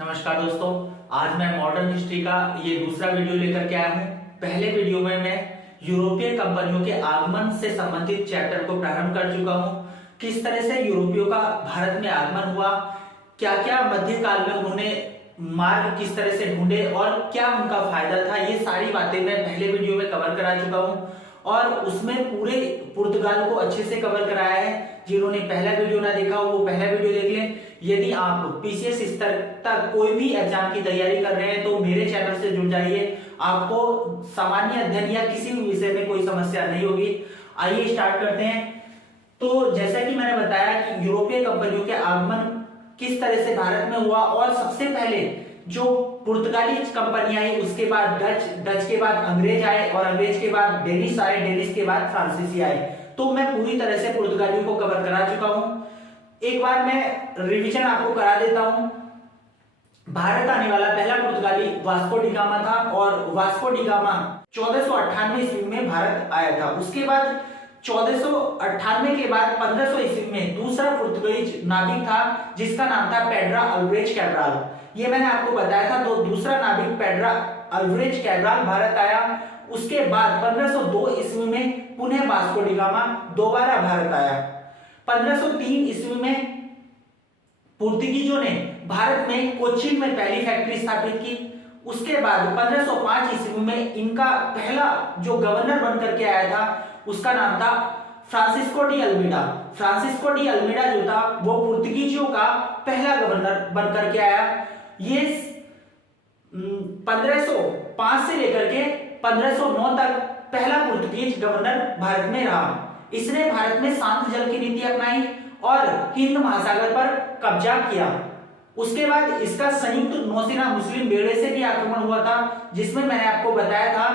नमस्कार दोस्तों, आज मैं मॉडर्न हिस्ट्री का ये दूसरा वीडियो लेकर के आया हूँ। पहले वीडियो में मैं यूरोपीय कंपनियों के आगमन से संबंधित चैप्टर को प्रारंभ कर चुका हूँ। किस तरह से यूरोपियों का भारत में आगमन हुआ, क्या क्या मध्यकाल में उन्होंने मार्ग किस तरह से ढूंढे और क्या उनका फायदा था, ये सारी बातें मैं पहले वीडियो में कवर करा चुका हूँ और उसमें पूरे पुर्तगाल को अच्छे से कवर कराया है। जिन्होंने पहला वीडियो ना देखा हो वो पहला वीडियो देख लें। यदि आप पीसीएस स्तर तक कोई भी एग्जाम की तैयारी कर रहे हैं तो मेरे चैनल से जुड़ जाइए, आपको सामान्य अध्ययन या किसी भी विषय में कोई समस्या नहीं होगी। आइए स्टार्ट करते हैं। तो जैसा कि मैंने बताया कि यूरोपीय कंपनियों के आगमन किस तरह से भारत में हुआ और सबसे पहले जो पुर्तगाली कंपनियां आई, उसके बाद डच के बाद अंग्रेज आए और अंग्रेज के बाद डेनिश आए, डेनिश के बाद फ्रांसीसी आए। तो मैं पूरी तरह से पुर्तगालियों को कवर करा चुका हूं। एक बार मैं रिवीजन आपको करा देता हूं। भारत आने वाला पहला पुर्तगाली वास्को डी गामा था और वास्को डी गामा 1498 ईस्वी में भारत आया था। उसके बाद 1498 के बाद 1500 ईस्वी में दूसरा पुर्तगालीज नाविक था जिसका नाम था पेड्रा अल्वारेज कैब्राल। ये मैंने आपको बताया था। तो दूसरा नाविक पेड्रा अल्वारेज कैब्राल भारत आया। उसके बाद 1502 ईस्वी में पुनः वास्को डी गामा दोबारा भारत आया। 1503 ईस्वी में पुर्तगीजों ने भारत में कोचीन में पहली फैक्ट्री स्थापित की। उसके बाद 1505 ईस्वी में इनका पहला जो गवर्नर बनकर के आया था उसका नाम था Francisco de Almeida. Francisco de Almeida जो था वो पुर्तगीजियों का पहला गवर्नर बनकर के आया। ये 1505 से लेकर के 1509 तक पहला पुर्तगीज गवर्नर भारत में रहा। इसने भारत में शांत जल की नीति अपनाई और हिंद महासागर पर कब्जा किया। उसके बाद इसका संयुक्त नौसेना मुस्लिम बेड़े से भी आक्रमण हुआ था, जिसमें मैंने आपको बताया था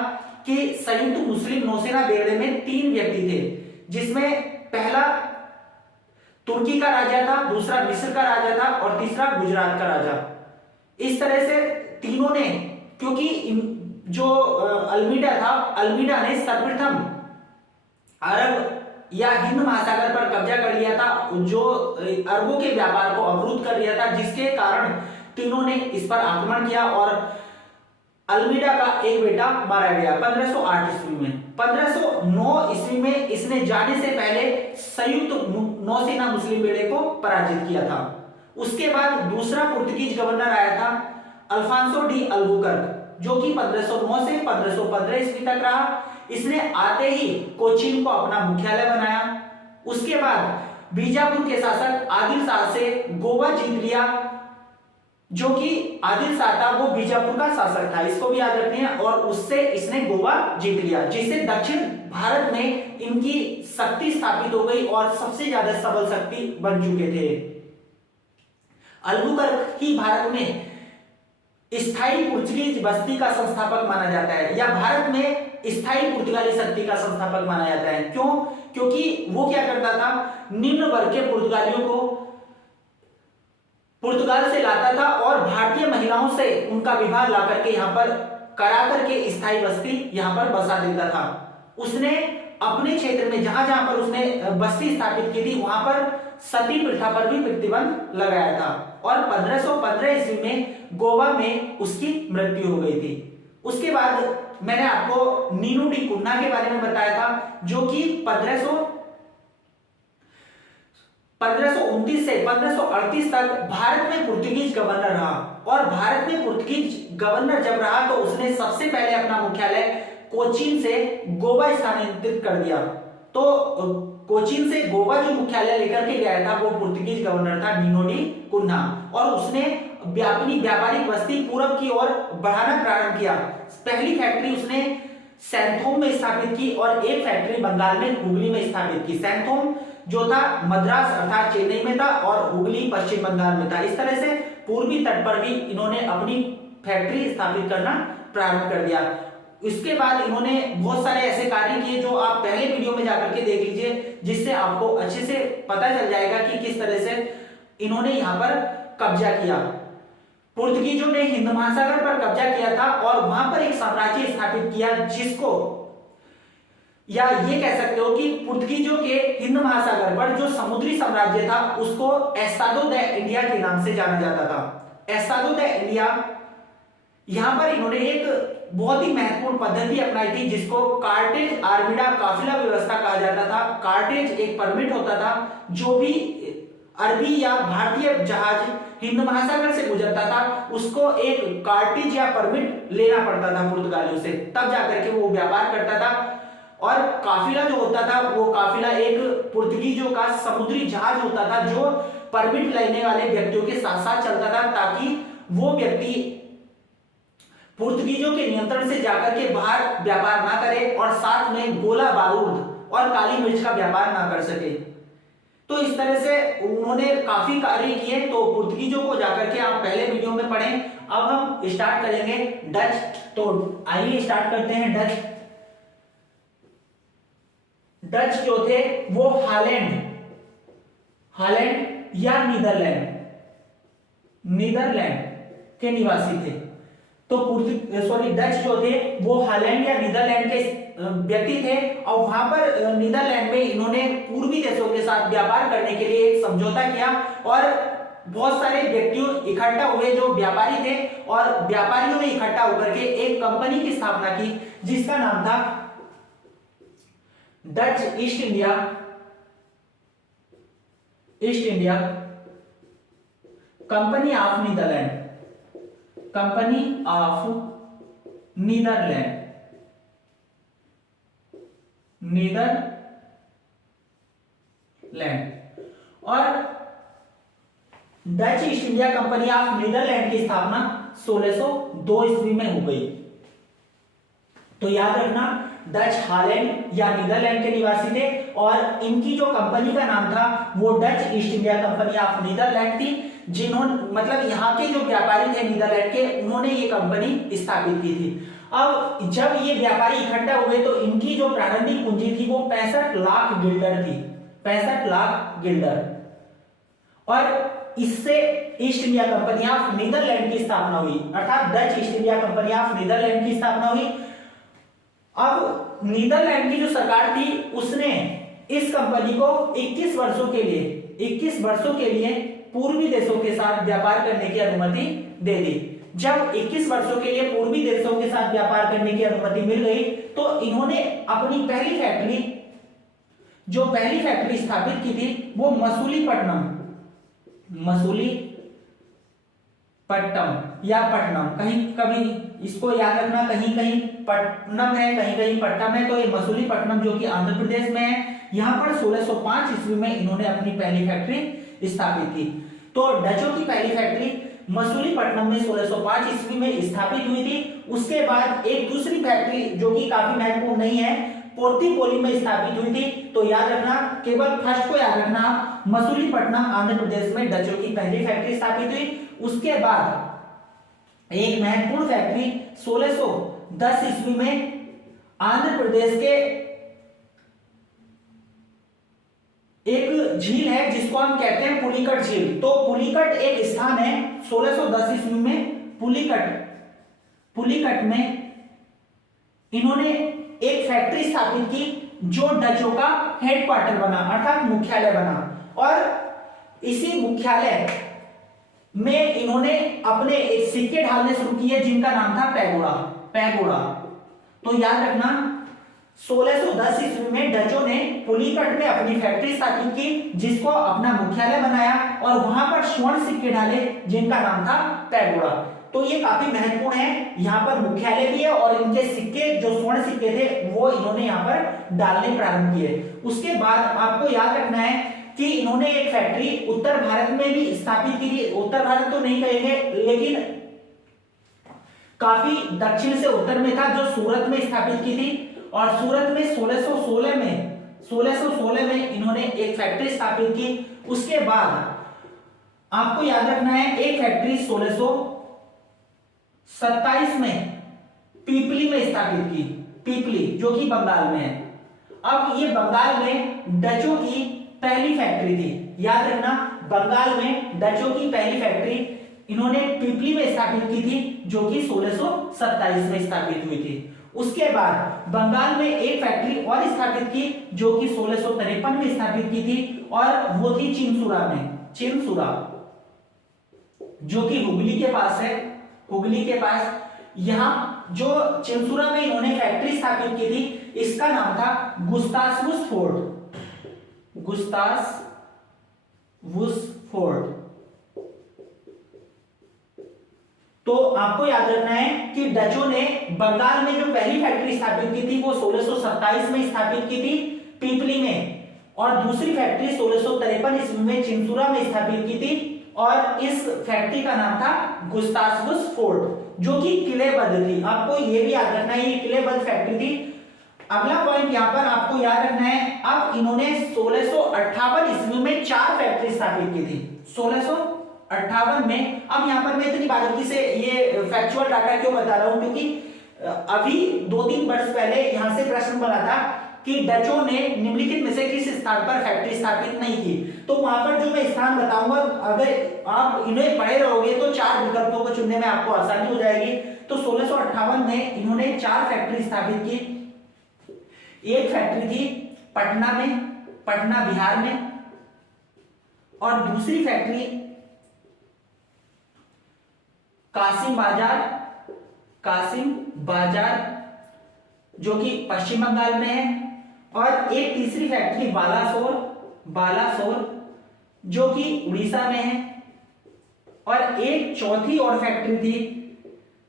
कि संयुक्त मुस्लिम नौसेना बेड़े में 3 व्यक्ति थे, जिसमें पहला तुर्की का राजा था, दूसरा मिस्र का राजा था और तीसरा गुजरात का राजा। इस तरह से तीनों ने, क्योंकि जो अल्मीडा था, अल्मीडा ने सर्वप्रथम अरब या हिंद महासागर पर कब्जा कर लिया था, जो अरबों के व्यापार को अवरुद्ध कर लिया था, जिसके कारण तीनों ने इस पर आक्रमण किया और अल्मीडा का एक बेटा मारा गया 1508 ईस्वी में। 1509 ईस्वी में इसने जाने से पहले संयुक्त नौसेना मुस्लिम बेड़े को पराजित किया था। उसके बाद दूसरा पुर्तगीज गवर्नर आया था अल्फांसो डी अल्बुकर्क, जो कि 1509 से 1515 ईस्वी तक रहा। इसने आते ही कोचीन को अपना मुख्यालय बनाया। उसके बाद बीजापुर के शासक आदिल शाह से गोवा जीत लिया। जो कि आदिल शाह था वो बीजापुर का शासक था, इसको भी याद रखते हैं। और उससे इसने गोवा जीत लिया, जिससे दक्षिण भारत में इनकी शक्ति स्थापित हो गई और सबसे ज्यादा सबल शक्ति बन चुके थे। अल्बुकर्क ही भारत में स्थायी पुर्तगीज बस्ती का संस्थापक माना जाता है, या भारत में स्थायी पुर्तगाली शक्ति का संस्थापक माना जाता है। क्यों? क्योंकि वो क्या करता था, निम्न वर्ग के पुर्तगालियों को पुर्तगाल से लाता था और भारतीय महिलाओं से उनका विवाह ला करके यहाँ पर करा करके स्थायी बस्ती यहाँ पर बसा देता था। उसने अपने क्षेत्र में जहां जहां पर उसने बस्ती स्थापित की थी वहां पर सती प्रथा पर भी प्रतिबंध लगाया था और 1515 ईस्वी में गोवा में उसकी मृत्यु हो गई थी। उसके बाद मैंने आपको नीनू डी कुन्हा के बारे में बताया था, जो कि 1529 से 1538 तक भारत में पुर्तगीज गवर्नर रहा। और भारत में पुर्तगीज गवर्नर जब रहा तो उसने सबसे पहले अपना मुख्यालय कोचीन से गोवा स्थानांतरित कर दिया। तो कोचीन से गोवा जो मुख्यालय लेकर के गया था वो पुर्तगीज गवर्नर था नीनो डी कुन्हा, और उसने अपनी व्यापारिक बस्ती पूरब की ओर बढ़ाना प्रारंभ किया। पहली फैक्ट्री उसने सैंथोम में स्थापित की और एक फैक्ट्री बंगाल में हुगली में स्थापित की। सैंथोम जो था मद्रास अर्थात चेन्नई में था और हुगली पश्चिम बंगाल में था। इस तरह से पूर्वी तट पर भी इन्होंने अपनी फैक्ट्री स्थापित करना प्रारंभ कर दिया। इसके बाद इन्होंने बहुत सारे ऐसे कार्य किए जो आप पहले वीडियो में जाकर के देख लीजिए, जिससे आपको अच्छे से पता चल जाएगा कि किस तरह से इन्होंने यहाँ पर कब्जा किया। पुर्तगीजों ने हिंद महासागर पर कब्जा किया था और वहां पर एक साम्राज्य स्थापित किया, जिसको या ये कह सकते हो कि पुर्तगीजों के हिंद महासागर पर जो समुद्री साम्राज्य था उसको एस्तादो द इंडिया के नाम से जाना जाता था। एस्तादो द इंडिया, यहां पर इन्होंने एक बहुत ही महत्वपूर्ण पद्धति अपनाई थी जिसको कार्टेज आर्मिडा काफिला व्यवस्था कहा जाता था। कार्टेज एक परमिट होता था, जो भी अरबी या भारतीय जहाज हिंद महासागर से गुजरता था उसको एक कार्टेज या परमिट लेना पड़ता था पुर्तगालियों से, तब जाकर के वो व्यापार करता था। और काफिला जो होता था वो काफिला एक पुर्तगीजों का समुद्री जहाज होता था जो परमिट लेने वाले व्यक्तियों के साथ साथ चलता था, ताकि वो व्यक्ति पुर्तगीजों के नियंत्रण से जाकर के बाहर व्यापार ना करे और साथ में गोला बारूद और काली मिर्च का व्यापार ना कर सके। तो इस तरह से उन्होंने काफी कार्य किए। तो पुर्तगीजों को जाकर के आप पहले वीडियो में पढ़ें। अब हम स्टार्ट करेंगे डच। तो आइए स्टार्ट करते हैं डच। डच जो थे वो हालैंड या नीदरलैंड के निवासी थे। तो डच जो थे वो हालैंड या नीदरलैंड के व्यक्ति थे और वहां पर नीदरलैंड में इन्होंने पूर्वी देशों के साथ व्यापार करने के लिए एक समझौता किया और बहुत सारे व्यक्तियों इकट्ठा हुए जो व्यापारी थे और व्यापारियों ने इकट्ठा होकर के एक कंपनी की स्थापना की जिसका नाम था Dutch East India Company of Netherlands, और Dutch East India Company of Netherlands की स्थापना 1602 ईस्वी में हो गई। तो याद रखना डच हालैंड या नीदरलैंड के निवासी थे और इनकी जो कंपनी का नाम था वो Dutch East India Company of Netherland थी, जिन्होंने मतलब यहाँ के जो व्यापारी थे नीदरलैंड के उन्होंने ये कंपनी स्थापित की थी। अब जब ये व्यापारी इकट्ठा हुए तो इनकी जो प्रारंभिक पूंजी थी वो 65 लाख गिल्डर थी, 65 लाख गिल्डर, और इससे East India Company of Netherlands की स्थापना हुई, अर्थात Dutch East India Company of Netherlands की स्थापना हुई। अब नीदरलैंड की जो सरकार थी उसने इस कंपनी को 21 वर्षों के लिए पूर्वी देशों के साथ व्यापार करने की अनुमति दे दी। जब 21 वर्षों के लिए पूर्वी देशों के साथ व्यापार करने की अनुमति मिल गई तो इन्होंने अपनी पहली फैक्ट्री स्थापित की थी वो मसूलीपट्टनम या पट्टनम, कहीं कभी इसको याद रखना, कहीं कहीं पट्टनम है कहीं कहीं पट्टनम है। तो ये मसूलीपट्टनम जो कि आंध्र प्रदेश में है, यहां पर 1605 ईस्वी में इन्होंने अपनी पहली फैक्ट्री स्थापित की। तो डचों की पहली फैक्ट्री मसूलीपट्टनम में 1605 ईस्वी में स्थापित हुई थी। उसके बाद एक दूसरी फैक्ट्री जो कि काफी महत्वपूर्ण नहीं है, पोर्तिपोली में स्थापित हुई थी। तो याद रखना, केवल फर्स्ट को याद रखना, मसूलीपट्टनम आंध्र प्रदेश में डचों की पहली फैक्ट्री स्थापित हुई। उसके बाद एक महत्वपूर्ण फैक्ट्री 1610 ईस्वी में आंध्र प्रदेश के एक झील है जिसको हम कहते हैं पुलिकट झील। तो पुलिकट एक स्थान है 1610 ईस्वी में पुलिकट में इन्होंने एक फैक्ट्री स्थापित की जो डचों का हेडक्वार्टर बना, अर्थात मुख्यालय बना। और इसी मुख्यालय में इन्होंने अपने एक सिक्के ढालने शुरू किए जिनका नाम था पैगोडा। तो याद रखना 1610 ईस्वी में डचों ने पुलिकट में अपनी फैक्ट्री स्थापित की जिसको अपना मुख्यालय बनाया और वहां पर स्वर्ण सिक्के डाले जिनका नाम था पैगोडा। तो ये काफी महत्वपूर्ण है, यहाँ पर मुख्यालय भी है और इनके सिक्के जो स्वर्ण सिक्के थे वो इन्होंने यहाँ पर डालने प्रारंभ किए। उसके बाद आपको याद रखना है कि इन्होंने एक फैक्ट्री उत्तर भारत में भी स्थापित की थी। उत्तर भारत तो नहीं कहेंगे लेकिन काफी दक्षिण से उत्तर में था, जो सूरत में स्थापित की थी। और सूरत में 1616 में इन्होंने एक फैक्ट्री स्थापित की। उसके बाद आपको याद रखना है एक फैक्ट्री 1627 में पीपली में स्थापित की, पीपली जो कि बंगाल में है। अब ये बंगाल में डचों की पहली फैक्ट्री थी, याद रखना बंगाल में डचों की पहली फैक्ट्री इन्होंने पीपली में स्थापित की थी जो कि 1627 में स्थापित हुई थी। उसके बाद बंगाल में एक फैक्ट्री और स्थापित की जो कि 1653 में स्थापित की थी और वो थी चिनसुरा में, जो कि हुगली के पास है, हुगली के पास। यहां जो चिंसुरा में इन्होंने फैक्ट्री स्थापित की थी, इसका नाम था गुस्तावुस फोर्ट, गुस्तावुस फोर्ट। तो आपको याद रखना है कि डचों ने बंगाल में जो पहली फैक्ट्री स्थापित की थी वो 1627 में स्थापित की थी पीपली में, और दूसरी फैक्ट्री 1653 ईस्वी में चिंसुरा में स्थापित की थी, और इस फैक्ट्री का नाम था गुस्तावुस फोर्ट, जो कि किलेबद्ध थी। आपको यह भी याद रखना है ये किलेबद्ध फैक्ट्री थी। अगला पॉइंट यहां पर आपको याद रखना है, अब इन्होंने 1658 ईस्वी में 4 फैक्ट्री स्थापित की थी, 1658 में। अब यहां पर मैं इतनी बारीकी से ये फैक्चुअल डाटा क्यों बता रहा हूं, क्योंकि अभी 2-3 वर्ष पहले यहां से प्रश्न बना था कि डचों ने निम्नलिखित में से किस स्थान पर फैक्ट्री स्थापित नहीं की। तो वहां पर जो मैं स्थान बताऊंगा, अगर आप इन्हें पढ़े रहोगे तो 4 विकल्पों को चुनने में आपको आसानी हो जाएगी। तो 1658 में इन्होंने 4 फैक्ट्री स्थापित की। एक फैक्ट्री थी पटना में, पटना बिहार में, और दूसरी फैक्ट्री कासिम बाजार जो कि पश्चिम बंगाल में है, और एक तीसरी फैक्ट्री बालासोर जो कि उड़ीसा में है, और एक चौथी और फैक्ट्री थी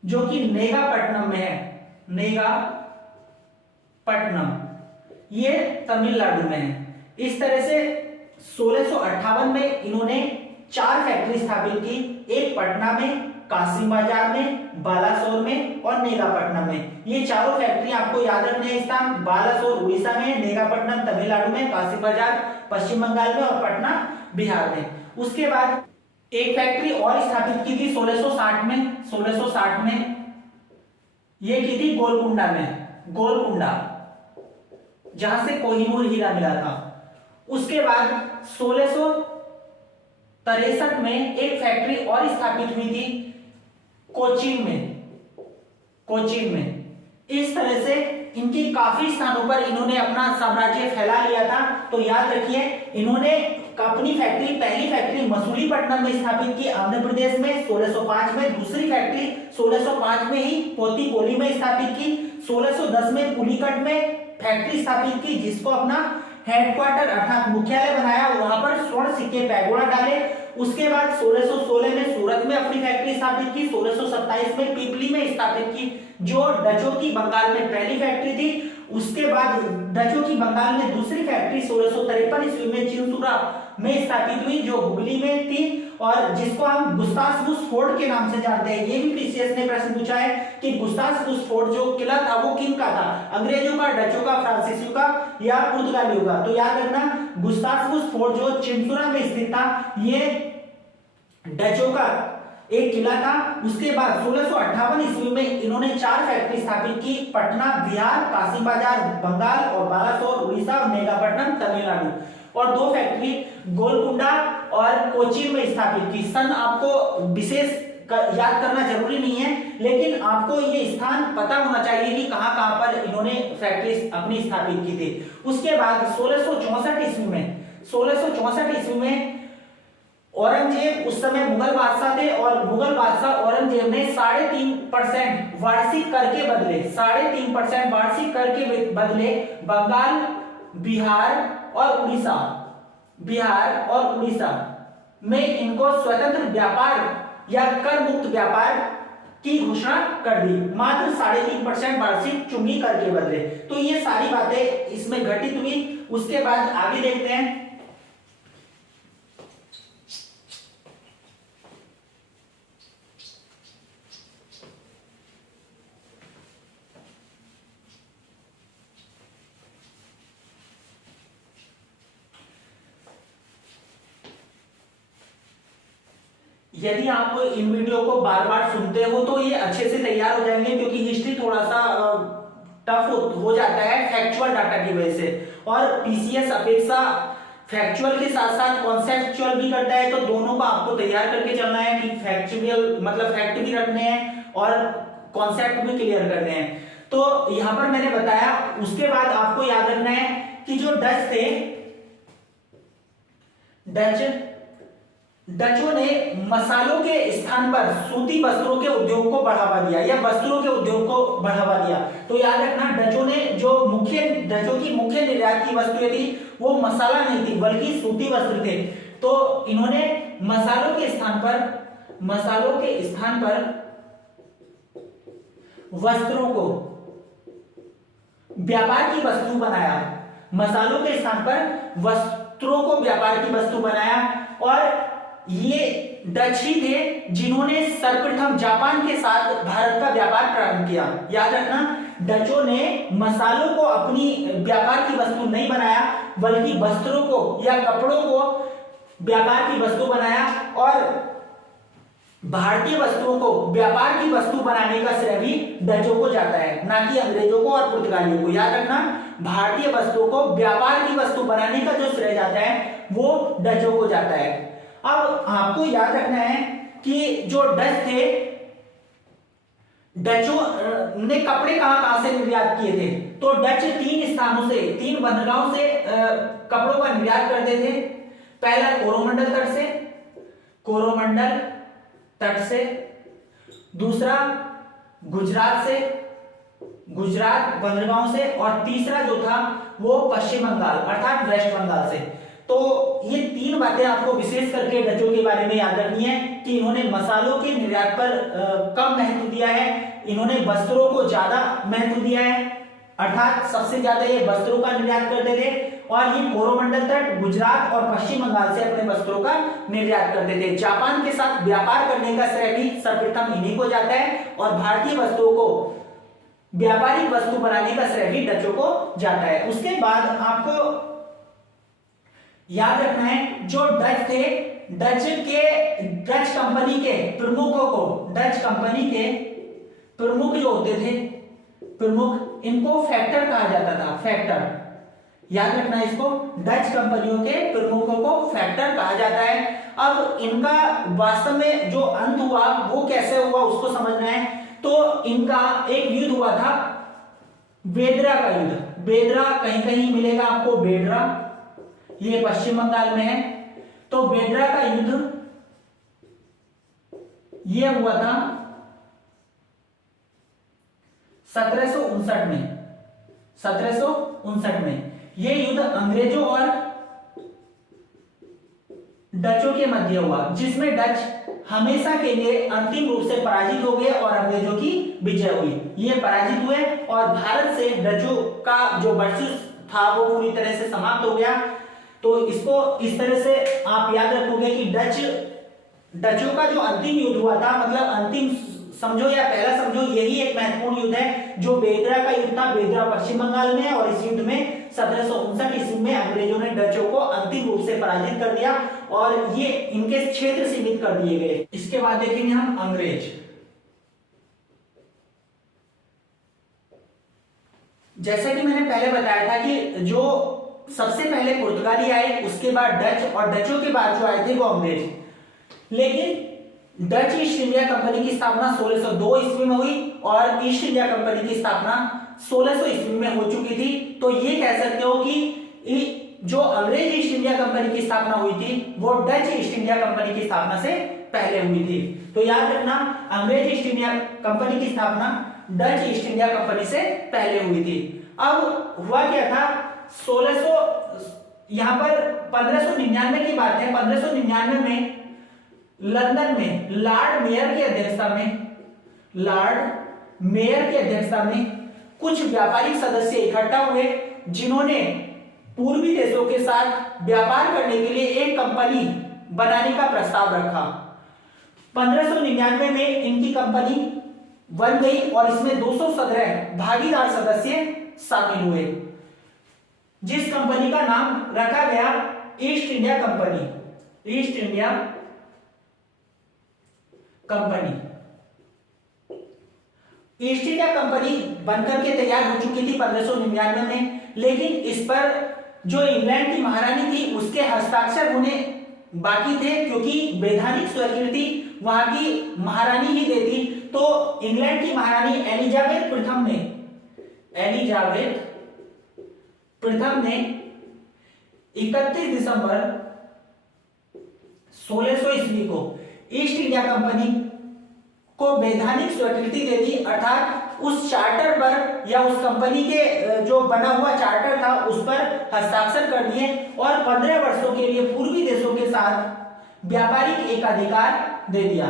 जो कि नेगापट्टनम में है, नेगापट्टनम, ये तमिलनाडु में है। इस तरह से 1658 में इन्होंने 4 फैक्ट्री स्थापित की, एक पटना में, कासिम बाजार में, बालासोर में और नेगापट्टनम में। ये चारों फैक्ट्री आपको याद रखने हैं स्थान, बालासोर उड़ीसा में, नेगापट्टनम तमिलनाडु में, कासिम बाजार पश्चिम बंगाल में और पटना बिहार में। उसके बाद एक फैक्ट्री और स्थापित की थी 1660 में, ये की थी गोलकुंडा, जहां से कोहिनूर हीरा मिला था। उसके बाद 1663 में एक फैक्ट्री और स्थापित हुई थी कोचीन में। इस तरह से इनकी काफी स्थानों पर इन्होंने अपना साम्राज्य फैला लिया था। तो याद रखिए, इन्होंने अपनी पहली फैक्ट्री मसूलीपट्टनम में स्थापित की आंध्र प्रदेश में 1605 में, दूसरी फैक्ट्री 1605 में ही पोतीपोली में स्थापित की, 1610 में पुलिकट में फैक्ट्री स्थापित की, जिसको अपना हेडक्वार्टर अर्थात मुख्यालय बनाया, वहां पर स्वर्ण सिक्के पैगोडा डाले। उसके बाद 1616 में सूरत में अपनी फैक्ट्री स्थापित की, 1627 में पीपली में स्थापित की, जो डचों की बंगाल में पहली फैक्ट्री थी। उसके बाद डचों की बंगाल में दूसरी फैक्ट्री 1653 ईस्वी में चिंसुरा में स्थापित हुई, जो हुगली में थी, और जिसको हम गुस्तावुस फोर्ट के नाम से जानते हैं। ये भी पीसीएस ने प्रश्न पूछा है कि गुस्तावुस फोर्ट जो किला था वो किन का था, अंग्रेजों का, डचों का, फ्रांसीसियों का या पुर्तगालियों का। तो याद रखना, गुस्तावुस फोर्ट जो चिंसुरा में स्थित था, ये डचों का एक किला था। उसके बाद 1658 ईस्वी में इन्होंने 4 फैक्ट्री स्थापित की, पटना बिहार, कासिम बाजार बंगाल और बालासोर उड़ीसा और नेगापट्टनम तमिलनाडु, और 2 फैक्ट्री गोलकुंडा और कोचीन में स्थापित की। सन आपको विशेष याद करना जरूरी नहीं है, लेकिन आपको ये स्थान पता होना चाहिए कि कहां-कहां पर इन्होंने फैक्ट्री अपनी स्थापित की थी। उसके बाद 1664 ईस्वी में औरंगजेब उस समय मुगल बादशाह थे, और मुगल बादशाह औरंगजेब ने 3.5% वार्षिक कर के बदले, 3.5% वार्षिक कर के बदले बंगाल, बिहार और उड़ीसा में इनको स्वतंत्र व्यापार या कर मुक्त व्यापार की घोषणा कर दी, मात्र 3.5% वार्षिक चुंगी कर के बदले। तो ये सारी बातें इसमें घटित हुई। उसके बाद आगे देखते हैं। यदि आप इन वीडियो को बार बार सुनते हो तो ये अच्छे से तैयार हो जाएंगे, क्योंकि हिस्ट्री थोड़ा सा टफ हो जाता है फैक्चुअल डाटा की वजह से, और पीसीएस अपेक्षा फैक्चुअल के साथ साथ कॉन्सेप्चुअल भी करता है। तो दोनों को आपको तैयार करके चलना है कि फैक्चुअल मतलब फैक्ट भी रखने हैं और कॉन्सेप्ट भी क्लियर करने हैं। तो यहां पर मैंने बताया। उसके बाद आपको याद रखना है कि जो डच थे, डच डचों ने मसालों के स्थान पर सूती वस्त्रों के उद्योग को बढ़ावा दिया या वस्त्रों के उद्योग को बढ़ावा दिया। तो याद रखना, डचों की मुख्य निर्यात की वस्तुएं थी वो मसाला नहीं थी बल्कि सूती वस्त्र थे। तो इन्होंने मसालों के स्थान पर वस्त्रों को व्यापार की वस्तु बनाया। मसालों के स्थान पर वस्त्रों को व्यापार की वस्तु बनाया। और ये डच ही थे जिन्होंने सर्वप्रथम जापान के साथ भारत का व्यापार प्रारंभ किया। याद रखना, डचों ने मसालों को अपनी व्यापार की वस्तु नहीं बनाया बल्कि वस्त्रों को या कपड़ों को व्यापार की वस्तु बनाया। और भारतीय वस्तुओं को व्यापार की वस्तु बनाने का श्रेय भी डचों को जाता है, ना कि अंग्रेजों को और पुर्तगालियों को। याद रखना, भारतीय वस्तुओं को व्यापार की वस्तु बनाने का जो श्रेय जाता है वो डचों को जाता है। अब आपको याद रखना है कि जो डच थे, डचों ने कपड़े कहां कहां से निर्यात किए थे। तो डच तीन बंदरगाहों से कपड़ों का निर्यात करते थे। पहला कोरोमंडल तट से, दूसरा गुजरात बंदरगाहों से, और तीसरा जो था वो पश्चिम बंगाल अर्थात वेस्ट बंगाल से। तो ये तीन बातें आपको विशेष करके डचों के बारे में याद रखनी है कि इन्होंने मसालों के निर्यात पर कम महत्व दिया है, इन्होंने वस्त्रों को ज्यादा महत्व दिया है, अर्थात सबसे ज्यादा ये वस्त्रों का निर्यात करते थे। और ये कोरोमंडल तट, गुजरात और पश्चिम बंगाल से अपने वस्त्रों का निर्यात करते थे। जापान के साथ व्यापार करने का श्रेय भी सर्वप्रथम इन्हीं को जाता है और भारतीय वस्तुओं को व्यापारिक वस्तु बनाने का श्रेय भी डचों को जाता है। उसके बाद आपको याद रखना है, जो डच थे, डच कंपनी के प्रमुखों को, डच कंपनी के प्रमुख जो होते थे, इनको फैक्टर कहा जाता था। फैक्टर, याद रखना इसको, डच कंपनियों के प्रमुखों को फैक्टर कहा जाता है। अब इनका वास्तव में जो अंत हुआ वो कैसे हुआ उसको समझना है। तो इनका एक युद्ध हुआ था, बेदरा का युद्ध। बेदरा कहीं कहीं मिलेगा आपको, बेदरा, ये पश्चिम बंगाल में है। तो बेदरा का युद्ध ये हुआ था 1759 में। ये युद्ध अंग्रेजों और डचों के मध्य हुआ, जिसमें डच हमेशा के लिए अंतिम रूप से पराजित हो गए और अंग्रेजों की विजय हुई। ये पराजित हुए और भारत से डचों का जो वर्चस्व था वो पूरी तरह से समाप्त हो गया। तो इसको इस तरह से आप याद रखोगे कि डचों का जो अंतिम युद्ध हुआ था, मतलब अंतिम समझो या पहला समझो, यही एक महत्वपूर्ण युद्ध है जो बेदरा का युद्ध था। बेदरा पश्चिम बंगाल में है और इस युद्ध में 1759 ईस्वी में अंग्रेजों ने डचों को अंतिम रूप से पराजित कर दिया और ये इनके क्षेत्र सीमित कर दिए गए। इसके बाद देखेंगे हम अंग्रेज। जैसा कि मैंने पहले बताया था कि जो सबसे पहले पुर्तगाली आए, उसके बाद डच, और डचों के बाद जो आए थे वो अंग्रेज। लेकिन डच ईस्ट इंडिया कंपनी की स्थापना 1602 ईस्वी में हुई और ईस्ट इंडिया कंपनी की स्थापना 1600 ईस्वी में हो चुकी थी। तो ये कह सकते हो कि जो अंग्रेज ईस्ट इंडिया कंपनी की स्थापना हुई थी वो डच ईस्ट इंडिया कंपनी की स्थापना से पहले हुई थी। तो याद रखना, अंग्रेज ईस्ट इंडिया कंपनी की स्थापना डच ईस्ट इंडिया कंपनी से पहले हुई थी। अब हुआ क्या था, 1600 यहां पर 1599 की बात है। 1599 में लंदन में लॉर्ड मेयर की अध्यक्षता में कुछ व्यापारिक सदस्य इकट्ठा हुए जिन्होंने पूर्वी देशों के साथ व्यापार करने के लिए एक कंपनी बनाने का प्रस्ताव रखा। 1599 में इनकी कंपनी बन गई और इसमें 217 भागीदार सदस्य शामिल हुए, जिस कंपनी का नाम रखा गया east India company. East India company बनकर के तैयार हो चुकी थी 1599 में, लेकिन इस पर जो इंग्लैंड की महारानी थी उसके हस्ताक्षर होने बाकी थे, क्योंकि वैधानिक स्वीकृति वहां की महारानी ही देती। तो इंग्लैंड की महारानी एलिजाबेथ प्रथम ने 31 दिसंबर 1600 ईस्वी को ईस्ट इंडिया कंपनी को वैधानिक स्वीकृति दे दी, अर्थात उस चार्टर पर या उस कंपनी के जो बना हुआ चार्टर था उस पर हस्ताक्षर कर दिए और 15 वर्षों के लिए पूर्वी देशों के साथ व्यापारिक एकाधिकार दे दिया।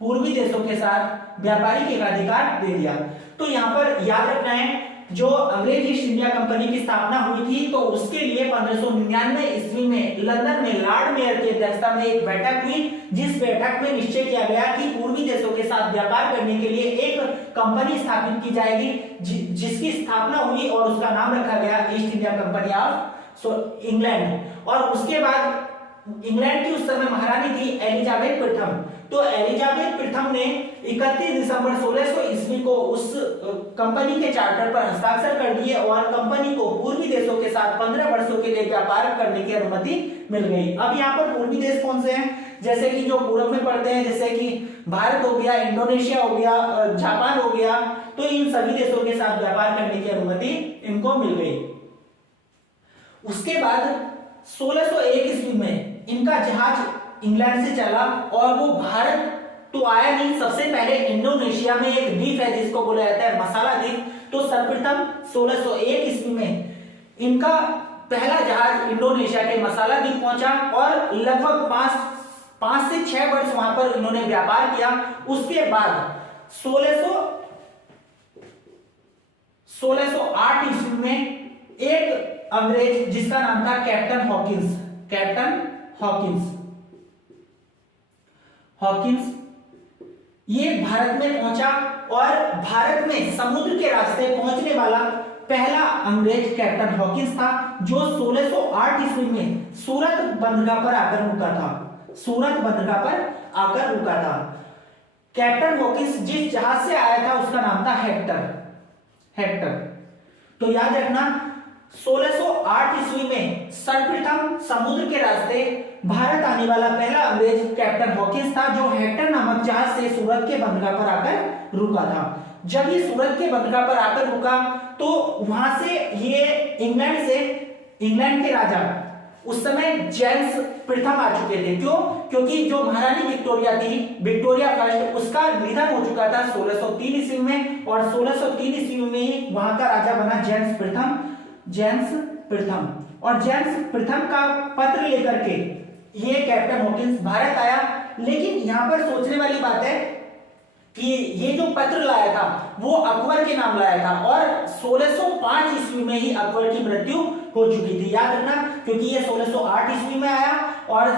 पूर्वी देशों के साथ व्यापारिक एकाधिकार दे दिया। तो यहाँ पर याद रखना है, जो अंग्रेज ईस्ट इंडिया कंपनी की स्थापना हुई थी तो उसके लिए 1599 ईस्वी में लंदन में लॉर्ड मेयर की अध्यक्षता में एक बैठक हुई, जिस बैठक में निश्चय किया गया कि पूर्वी देशों के साथ व्यापार करने के लिए एक कंपनी स्थापित की जाएगी, जिसकी स्थापना हुई और उसका नाम रखा गया east India Company of England. और उसके बाद इंग्लैंड की उस समय महारानी थी एलिजाबेथ प्रथम। तो एलिजाबेथ प्रथम ने 31 दिसंबर 1600 ईस्वी को उस कंपनी के चार्टर पर हस्ताक्षर कर दिए और कंपनी को पूर्वी देशों के साथ 15 वर्षों के लिए व्यापार करने की अनुमति मिल गई। अब यहाँ पर पूर्वी देश कौन से हैं, जैसे कि जो पूर्व में पड़ते हैं, जैसे कि भारत हो गया, इंडोनेशिया हो गया, जापान हो गया, तो इन सभी देशों के साथ व्यापार करने की अनुमति इनको मिल गई। उसके बाद 1601 ईस्वी में इनका जहाज इंग्लैंड से चला और वो भारत तो आया नहीं, सबसे पहले इंडोनेशिया में एक द्वीप है जिसको बोला जाता है मसाला द्वीप। तो सर्वप्रथम 1601 ईस्वी में इनका पहला जहाज इंडोनेशिया के मसाला द्वीप पहुंचा और लगभग 5 से 6 वर्ष वहां पर इन्होंने व्यापार किया। उसके बाद 1608 ईस्वी में एक अंग्रेज जिसका नाम था कैप्टन हॉकिंस ये भारत में पहुंचा और भारत में समुद्र के रास्ते पहुंचने वाला पहला अंग्रेज कैप्टन हॉकिंस था, जो 1608 ईस्वी में सूरत बंदरगाह पर आकर रुका था। कैप्टन हॉकिंस जिस जहाज से आया था उसका नाम था हेक्टर। तो याद रखना 1608 ईस्वी में सर्वप्रथम समुद्र के रास्ते भारत आने वाला पहला अंग्रेज कैप्टन हॉकिंस था, जो हेक्टर नामक जहाज से सूरत के बंदरगाह पर आकर रुका था। जब ये सूरत के बंदरगाह पर आकर रुका तो वहां से ये इंग्लैंड के राजा उस समय जेम्स प्रथम आ चुके थे। क्यों? क्योंकि जो महारानी विक्टोरिया फर्स्ट, उसका निधन हो चुका था 1603 ईस्वी में और 1603 ईस्वी में वहां का राजा बना जेम्स प्रथम। और जेम्स प्रथम का पत्र लेकर के ये कैप्टन हॉकिंस भारत आया। लेकिन यहां पर सोचने वाली बात है कि ये जो पत्र लाया था वो अकबर के नाम लाया था और 1605 ईस्वी में ही अकबर की मृत्यु हो चुकी थी। याद रखना, क्योंकि ये 1608 ईस्वी में आया और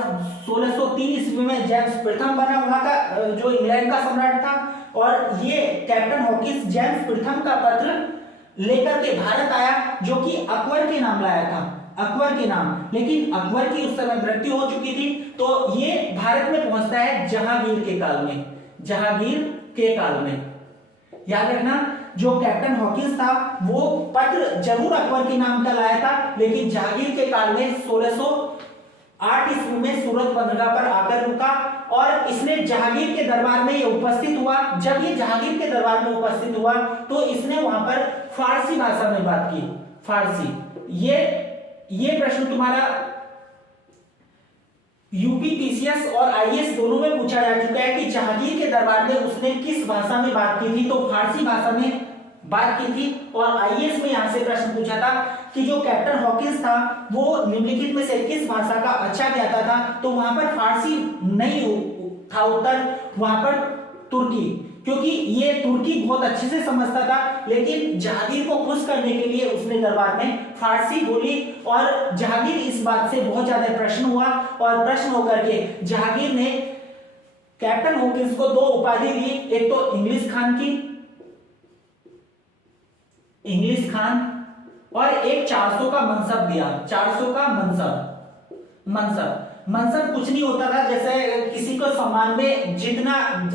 1603 ईस्वी में जेम्स प्रथम बना वहां का जो इंग्लैंड का सम्राट था। और ये कैप्टन हॉकिंस जेम्स प्रथम का पत्र लेकर के भारत आया, जो कि अकबर के नाम लाया था, अकबर के नाम। लेकिन अकबर की उस समय मृत्यु हो चुकी थी। तो ये भारत में पहुंचता है जहांगीर के काल में। याद रखना, जो कैप्टन हॉकिंस था वो पत्र जरूर अकबर के नाम का लाया था, लेकिन जहांगीर के काल में 1608 ईस्वी में सूरत बंदरगाह पर आकर रुका और इसने जहांगीर के दरबार में ये उपस्थित हुआ। जब ये जहांगीर के दरबार में उपस्थित हुआ तो इसने वहां पर फारसी भाषा में बात की। फारसी, ये प्रश्न तुम्हारा यूपी पीसीएस और आईएएस दोनों में पूछा जा चुका है कि जहांगीर के दरबार में उसने किस भाषा में बात की थी। तो फारसी भाषा में बात की थी। और आईएएस में यहां से प्रश्न पूछा था कि जो कैप्टन हॉकिंस था वो निम्नलिखित में से किस भाषा का अच्छा ज्ञाता था। तो वहां पर फारसी नहीं था उत्तर, वहां पर तुर्की, क्योंकि ये तुर्की बहुत अच्छे से समझता था। लेकिन जहांगीर को खुश करने के लिए उसने दरबार में फारसी बोली और जहांगीर इस बात से बहुत ज्यादा प्रश्न हुआ और प्रश्न होकर के जहांगीर ने कैप्टन हॉकिंस को 2 उपाधि दी। एक तो इंग्लिश खान और एक 400 का मनसब दिया। 400 का मनसब कुछ नहीं होता था, जैसे किसी को सम्मान में जितना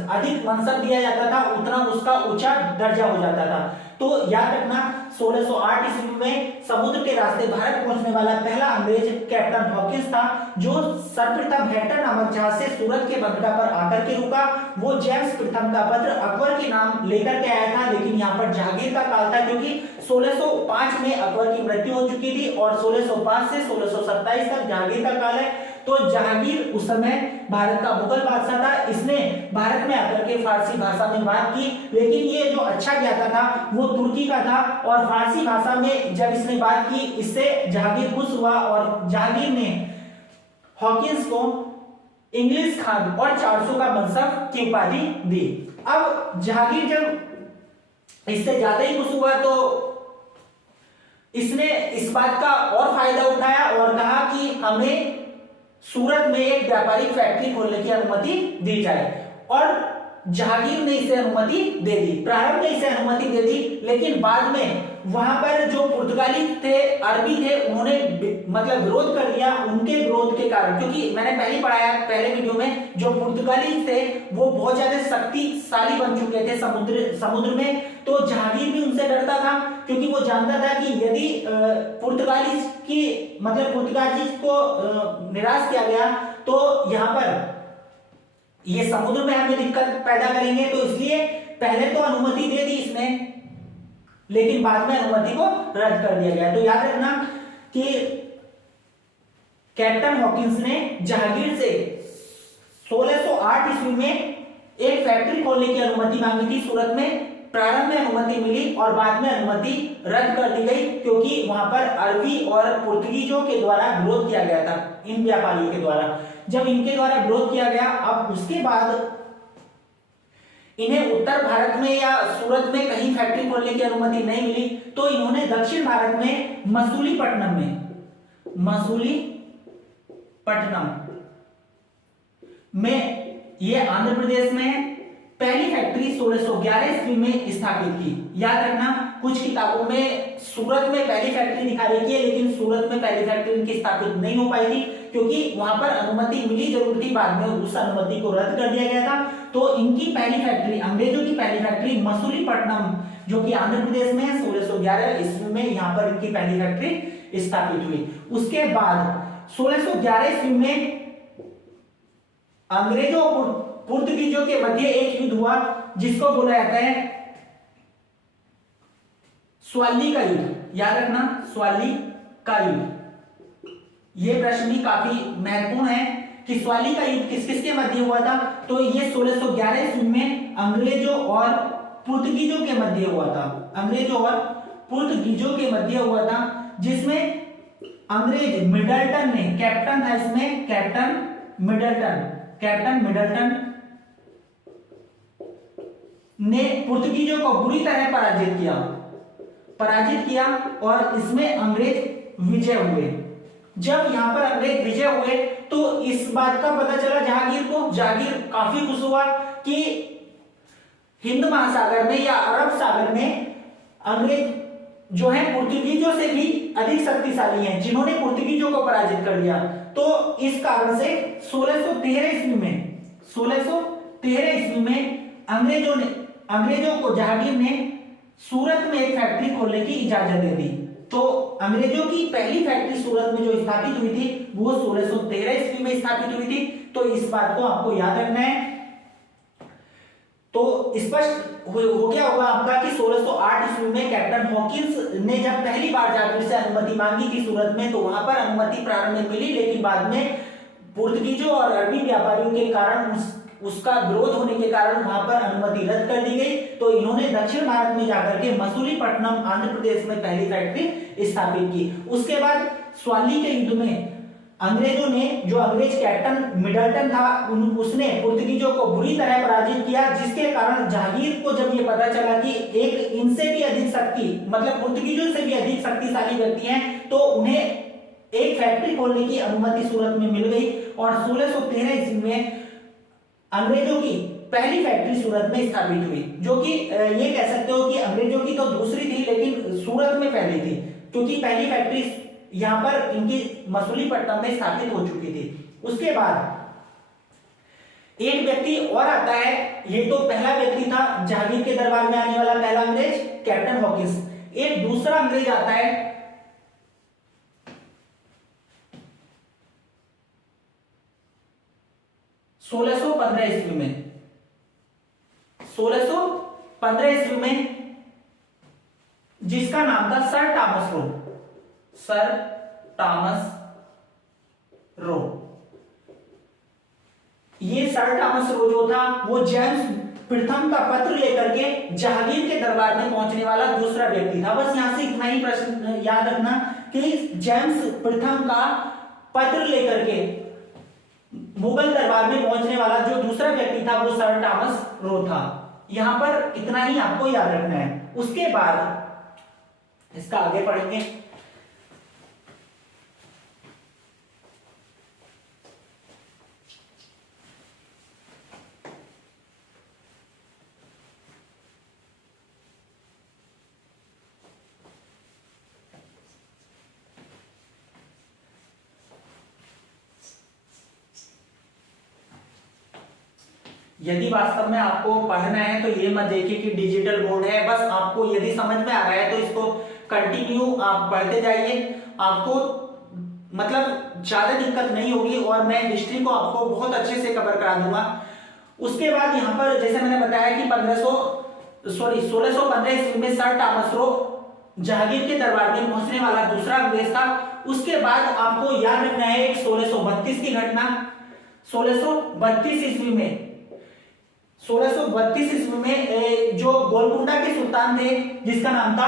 अधिक मनसब दिया जाता था उतना उसका ऊंचा दर्जा हो जाता था। तो याद रखना 1608 ईस्वी में समुद्र के रास्ते भारत पहुंचने वाला पहला अंग्रेज कैप्टन हॉकिंस था, जो सर्वप्रथम हेक्टर नामक जहाज से सूरत के बंदरगाह पर आकर के रुका। वो जेम्स प्रथम का पत्र अकबर के नाम लेकर के आया था, लेकिन यहाँ पर जहांगीर का काल था, क्योंकि 1605 में अकबर की मृत्यु हो चुकी थी और 1605 से 1627 तक जहांगीर का काल है। तो जहांगीर उस समय भारत का मुगल बादशाह था। इसने भारत में आकर के फारसी भाषा में बात की, लेकिन ये जो अच्छा ज्ञाता था वो तुर्की का था, और फारसी भाषा में जब इसने बात की, इससे जहांगीर खुश हुआ और जहांगीर ने हॉकिंस को इंग्लिश खान और 400 का मनसब की उपाधि दी। अब जहांगीर जब इससे ज्यादा ही खुश हुआ तो इसने इस बात का और फायदा उठाया और कहा कि हमें सूरत में एक व्यापारिक फैक्ट्री खोलने की अनुमति दी जाए, और जहांगीर ने इसे अनुमति दे दी। प्रारंभ में इसे अनुमति दे दी, लेकिन बाद में वहां पर जो पुर्तगाली थे, अरबी थे, उन्होंने मतलब विरोध कर दिया। उनके विरोध के कारण, क्योंकि मैंने पहले पढ़ाया पहले वीडियो में, जो पुर्तगाली थे वो बहुत ज्यादा शक्तिशाली बन चुके थे समुद्र में, तो जहांगीर भी उनसे डरता था, क्योंकि वो जानता था कि यदि पुर्तगाली को निराश किया गया तो यहाँ पर ये समुद्र में हमें दिक्कत पैदा करेंगे। तो इसलिए पहले तो अनुमति दे दी इसने, लेकिन बाद में अनुमति को रद्द कर दिया गया। तो याद रखना कि कैप्टन हॉकिंस ने जहांगीर से 1608 ईस्वी में एक फैक्ट्री खोलने की अनुमति मांगी थी सूरत में। प्रारंभ में अनुमति मिली और बाद में अनुमति रद्द कर दी गई, क्योंकि वहां पर अरबी और पुर्तगीजों के द्वारा विरोध किया गया था, इन व्यापारियों के द्वारा। जब इनके द्वारा विरोध किया गया, अब उसके बाद इन्हें उत्तर भारत में या सूरत में कहीं फैक्ट्री खोलने की अनुमति नहीं मिली, तो इन्होंने दक्षिण भारत में मसूलीपट्टनम में, ये आंध्र प्रदेश में, पहली फैक्ट्री 1611 ईस्वी में स्थापित की। याद रखना, कुछ किताबों में सूरत में पहली फैक्ट्री दिखा रही है, लेकिन सूरत में पहली फैक्ट्री इनकी स्थापित नहीं हो पाई थी, क्योंकि वहां पर अनुमति मिली जरूर थी, बाद में उस अनुमति को रद्द कर दिया गया था। तो इनकी पहली फैक्ट्री, अंग्रेजों की पहली फैक्ट्री मसूलीपट्टनम, जो कि आंध्र प्रदेश में है, 1611 ईस्वी में यहाँ पर इनकी पहली फैक्ट्री स्थापित हुई। उसके बाद 1611 ईस्वी में अंग्रेजों और पुर्तगीजों के मध्य एक युद्ध हुआ, जिसको बोला जाता है स्वाली का युद्ध। याद रखना, स्वाली का युद्ध। यह प्रश्न भी काफी महत्वपूर्ण है कि स्वाली का युद्ध किस किस के मध्य हुआ था। तो ये 1611 ईस्वी में अंग्रेजों और पुर्तगीजों के मध्य हुआ था, अंग्रेजों और पुर्तगीजों के मध्य हुआ था, जिसमें अंग्रेज मिडल्टन ने, कैप्टन था इसमें, कैप्टन मिडल्टन ने पुर्तगीजों को बुरी तरह पराजित किया और इसमें अंग्रेज विजय हुए। जब यहां पर अंग्रेज विजय हुए तो इस बात का पता चला जहांगीर को। जहांगीर काफी खुश हुआ कि हिंद महासागर में या अरब सागर में अंग्रेज जो है पुर्तगीजों से भी अधिक शक्तिशाली हैं, जिन्होंने पुर्तगीजों को पराजित कर दिया। तो इस कारण से 1613 ईस्वी में अंग्रेजों को जहांगीर ने सूरत में एक फैक्ट्री खोलने की इजाजत दे दी। तो अंग्रेजों की पहली फैक्ट्री सूरत में जो स्थापित हुई थी वो 1613 ईस्वी में स्थापित हुई थी। तो इस बात को आपको याद रखना है। तो स्पष्ट हो गया होगा आपका कि 1608 ईस्वी में कैप्टन हॉकिंस ने जब पहली बार जहांगीर से अनुमति मांगी थी सूरत में, तो वहां पर अनुमति प्रारंभ में मिली, लेकिन बाद में पुर्तगीजों और अरबी व्यापारियों के कारण उसका विरोध होने के कारण वहां पर अनुमति रद्द कर दी गई। तो इन्होंने दक्षिण भारत में जाकर के मसूलीपट्टनम आंध्र प्रदेश में पहली फैक्ट्री स्थापित की। उसके बाद स्वाली के युद्ध में अंग्रेजों ने, जो अंग्रेज कैप्टन मिडल्टन था, उसने पुर्तगीजों को बुरी तरह पराजित किया, जिसके कारण जहांगीर को जब ये पता चला कि एक इनसे भी अधिक शक्ति, मतलब पुर्तगीजों से भी अधिक शक्तिशाली व्यक्ति हैं, तो उन्हें एक फैक्ट्री खोलने की अनुमति सूरत में मिल गई और 1613 ईस्वी में अंग्रेजों की पहली फैक्ट्री सूरत में स्थापित हुई, जो कि ये कह सकते हो कि अंग्रेजों की तो दूसरी थी, लेकिन सूरत में पहली थी, क्योंकि पहली फैक्ट्री यहां पर इनकी मसूलीपट्टनम में स्थापित हो चुकी थी। उसके बाद एक व्यक्ति और आता है, ये तो पहला व्यक्ति था जहांगीर के दरबार में आने वाला पहला अंग्रेज, कैप्टन हॉकिंस। एक दूसरा अंग्रेज आता है, सोलह सौ पंद्रह ईस्वी में, जिसका नाम था सर टॉमस रो। ये सर थॉमस रो जो था वो जेम्स प्रथम का पत्र लेकर के जहांगीर के दरबार में पहुंचने वाला दूसरा व्यक्ति था। बस यहां से इतना ही प्रश्न याद रखना कि जेम्स प्रथम का पत्र लेकर के मुगल दरबार में पहुंचने वाला जो दूसरा व्यक्ति था वो सर थॉमस रो था। यहां पर इतना ही आपको याद रखना है। उसके बाद इसका आगे पढ़ेंगे। यदि वास्तव में आपको पढ़ना है तो ये मत देखिए कि डिजिटल बोर्ड है, बस आपको यदि समझ में आ रहा है तो इसको कंटिन्यू आप पढ़ते जाइए, आपको मतलब ज्यादा दिक्कत नहीं होगी और मैं हिस्ट्री को आपको बहुत अच्छे से कवर करा दूंगा। उसके बाद यहाँ पर जैसे मैंने बताया कि 1615 ईस्वी में सर थॉमस रो जहांगीर के दरबार में पहुंचने वाला दूसरा अंग्रेज था। उसके बाद आपको याद रखना है एक 1632 की घटना। 1632 ईस्वी में 1632 ईस्वी में जो गोलकुंडा के सुल्तान थे जिसका नाम था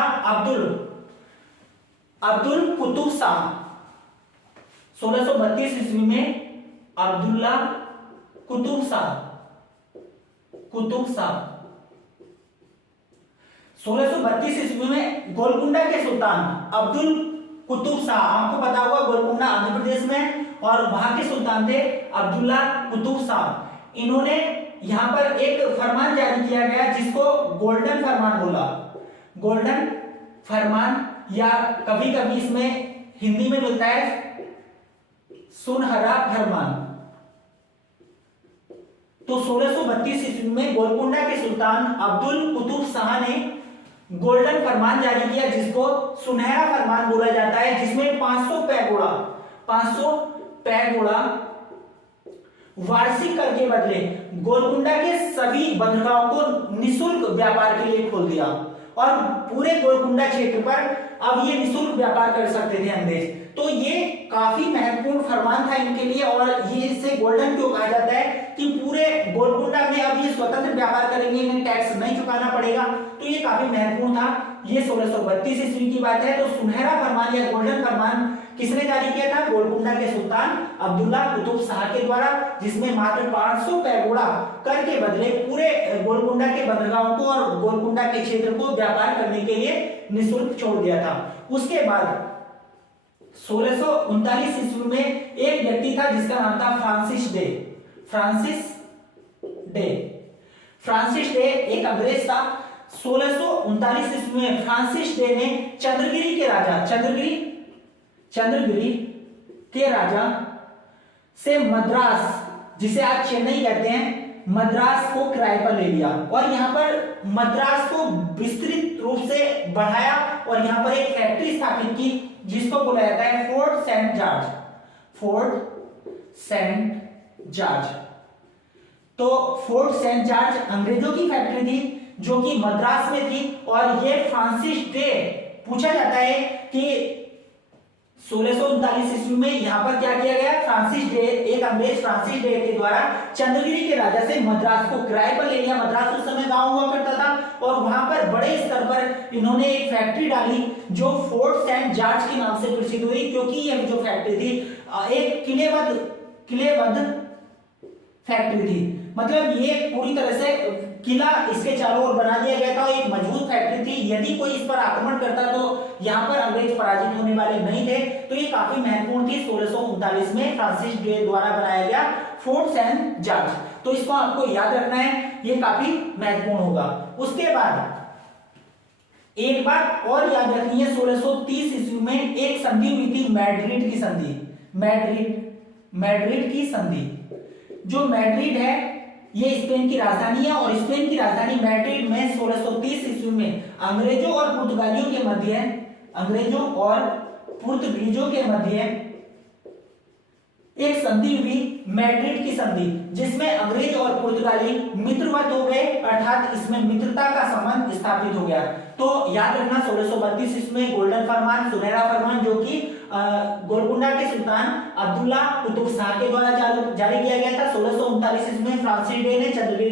अब्दुल कुतुब शाह। 1632 ईस्वी में अब्दुल्ला कुतुब शाह 1632 ईस्वी में गोलकुंडा के सुल्तान अब्दुल कुतुब शाह, आपको पता होगा गोलकुंडा आंध्र प्रदेश में, और वहां के सुल्तान थे अब्दुल्ला कुतुब शाह। इन्होंने यहां पर एक फरमान जारी किया गया जिसको गोल्डन फरमान बोला। गोल्डन फरमान या कभी कभी इसमें हिंदी में मिलता है सुनहरा फरमान। तो 1632 ईस्वी में गोलकुंडा के सुल्तान अब्दुल कुतुब शाह ने गोल्डन फरमान जारी किया जिसको सुनहरा फरमान बोला जाता है, जिसमें 500 पैगोड़ा वार्षिक कर के बदले गोलकुंडा के सभी बंदरगाहों को निशुल्क व्यापार के लिए खोल दिया और पूरे गोलकुंडा क्षेत्र पर अब ये निशुल्क व्यापार कर सकते थे अंग्रेज। तो ये काफी महत्वपूर्ण फरमान था इनके लिए, और ये इससे गोल्डन क्यों कहा जाता है कि पूरे गोलकुंडा में अब ये स्वतंत्र व्यापार करेंगे, इन्हें टैक्स नहीं चुकाना पड़ेगा। तो ये काफी महत्वपूर्ण था। ये 1632 ईस्वी की बात है। तो सुनहरा फरमान या गोल्डन फरमान किसने जारी किया था? गोलकुंडा के सुल्तान अब्दुल्ला कुतुब शाह के द्वारा, जिसमें मात्र 500 पैगोड़ा कर के बदले पूरे गोलकुंडा के बंदरगाहों को और गोलकुंडा के क्षेत्र को व्यापार करने के लिए निःशुल्क छोड़ दिया था। उसके बाद 1639 ईस्वी में एक व्यक्ति था जिसका नाम था फ्रांसिस डे एक अंग्रेज था। 1639 ईस्वी में फ्रांसिस डे ने चंद्रगिरी के राजा से मद्रास, जिसे आज चेन्नई कहते हैं, मद्रास को किराए पर ले लिया और यहां पर मद्रास को विस्तृत रूप से बढ़ाया और यहां पर एक फैक्ट्री स्थापित की जिसको बोला जाता है फोर्ट सेंट जॉर्ज। तो फोर्ट सेंट जॉर्ज अंग्रेजों की फैक्ट्री थी जो कि मद्रास में थी। और ये फ्रांसिस डे, पूछा जाता है कि 1639 ईस्वी में यहां पर क्या किया गया? फ्रांसिस डे, एक अंग्रेज फ्रांसिस डे के द्वारा चंद्रगिरी के राजा से मद्रास को किराए पर ले लिया। मद्रास उस समय गांव हुआ करता था और वहां पर बड़े स्तर पर इन्होंने एक फैक्ट्री डाली जो फोर्ट सेंट जॉर्ज के नाम से प्रसिद्ध हुई, क्योंकि यह जो फैक्ट्री थी एक किलेबद्ध फैक्ट्री थी। मतलब ये पूरी तरह से किला इसके चारों ओर बना दिया गया था, एक मजबूत फैक्ट्री थी। यदि कोई इस पर आक्रमण करता तो यहाँ पर अंग्रेज पराजित होने वाले नहीं थे। तो ये काफी महत्वपूर्ण थी। 1639 में फ्रांसिस डे द्वारा बनाया गया फोर्ट सेंट जॉर्ज। तो इसको आपको याद रखना है, ये काफी महत्वपूर्ण होगा। उसके बाद एक बात और याद रखनी है, 1630 ईस्वी में एक संधि हुई थी, मैड्रिड की संधि। जो मैड्रिड है ये स्पेन की राजधानी है और स्पेन की राजधानी मैड्रिड में 1630 ईस्वी में अंग्रेजों और पुर्तगालियों के मध्य एक संधि हुई, मैड्रिड की संधि, जिसमें अंग्रेज और पुर्तगाली मित्रवत हो गए, अर्थात इसमें मित्रता का संबंध स्थापित हो गया। तो याद रखना 1632 इसमें गोल्डन फरमान, सुनहरा फरमान, जो कि गोलकुंडा के सुल्तान अब्दुल्ला कुतुब शाह के द्वारा जारी किया गया था। 1639 ईस्वी में फ्रांसिस डे ने चंद्रगिरी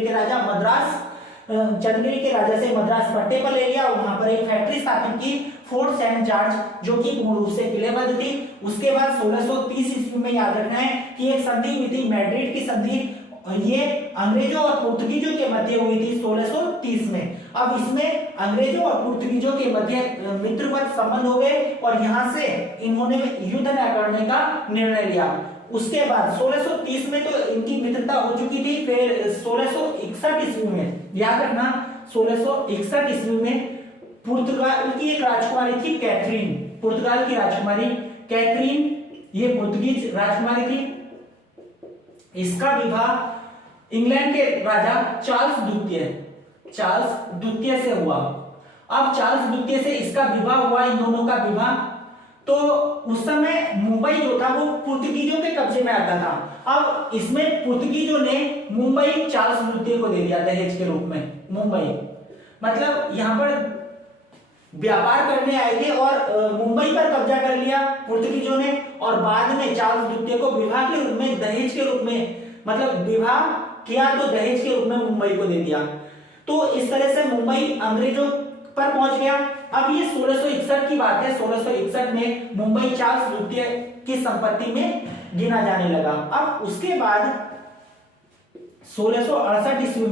के राजा से मद्रास पट्टे पर ले लिया और वहां पर एक फैक्ट्री स्थापित की, फोर्ट सेंट जॉर्ज, जो कि पूर्ण रूप से किलेबंद थी। उसके बाद 1630 ईस्वी में याद रखना है कि एक संधि हुई थी, मैड्रिड की संधि, ये अंग्रेजों और पुर्तगीजों के मध्य हुई थी 1630 में। अब इसमें अंग्रेजों और पुर्तगीजों के मध्य मित्रवत संबंध हो गए और यहां से इन्होंने युद्ध न करने का निर्णय लिया। उसके बाद 1630 में तो इनकी मित्रता हो चुकी थी। फिर 1661 ईस्वी में याद रखना, 1661 ईस्वी में पुर्तगाल की एक राजकुमारी थी कैथरीन, पुर्तगाल की राजकुमारी कैथरीन, ये पुर्तगीज राजकुमारी थी। इसका विवाह इंग्लैंड के राजा चार्ल्स द्वितीय से हुआ। अब चार्ल्स द्वितीय से इसका विवाह हुआ, इन दोनों का विवाह। तो उस समय मुंबई जो था वो पुर्तगीजों के कब्जे में आता था। अब इसमें पुर्तगीजों ने मुंबई चार्ल्स द्वितीय को दे दिया दहेज के रूप में। मुंबई मतलब यहां पर व्यापार करने आए थे और मुंबई पर कब्जा कर लिया पुर्तगीजों ने, और बाद में चार्ल्स द्वितीय को विवाह के रूप में, दहेज के रूप में, मतलब विवाह किया तो दहेज के रूप में मुंबई को दे दिया। तो इस तरह से मुंबई अंग्रेजों पर पहुंच गया। अब ये 1661 की बात है, 1661 में मुंबई चार्ल्स द्वितीय की संपत्ति में गिना जाने लगा। अब उसके बाद 1668 ईस्वी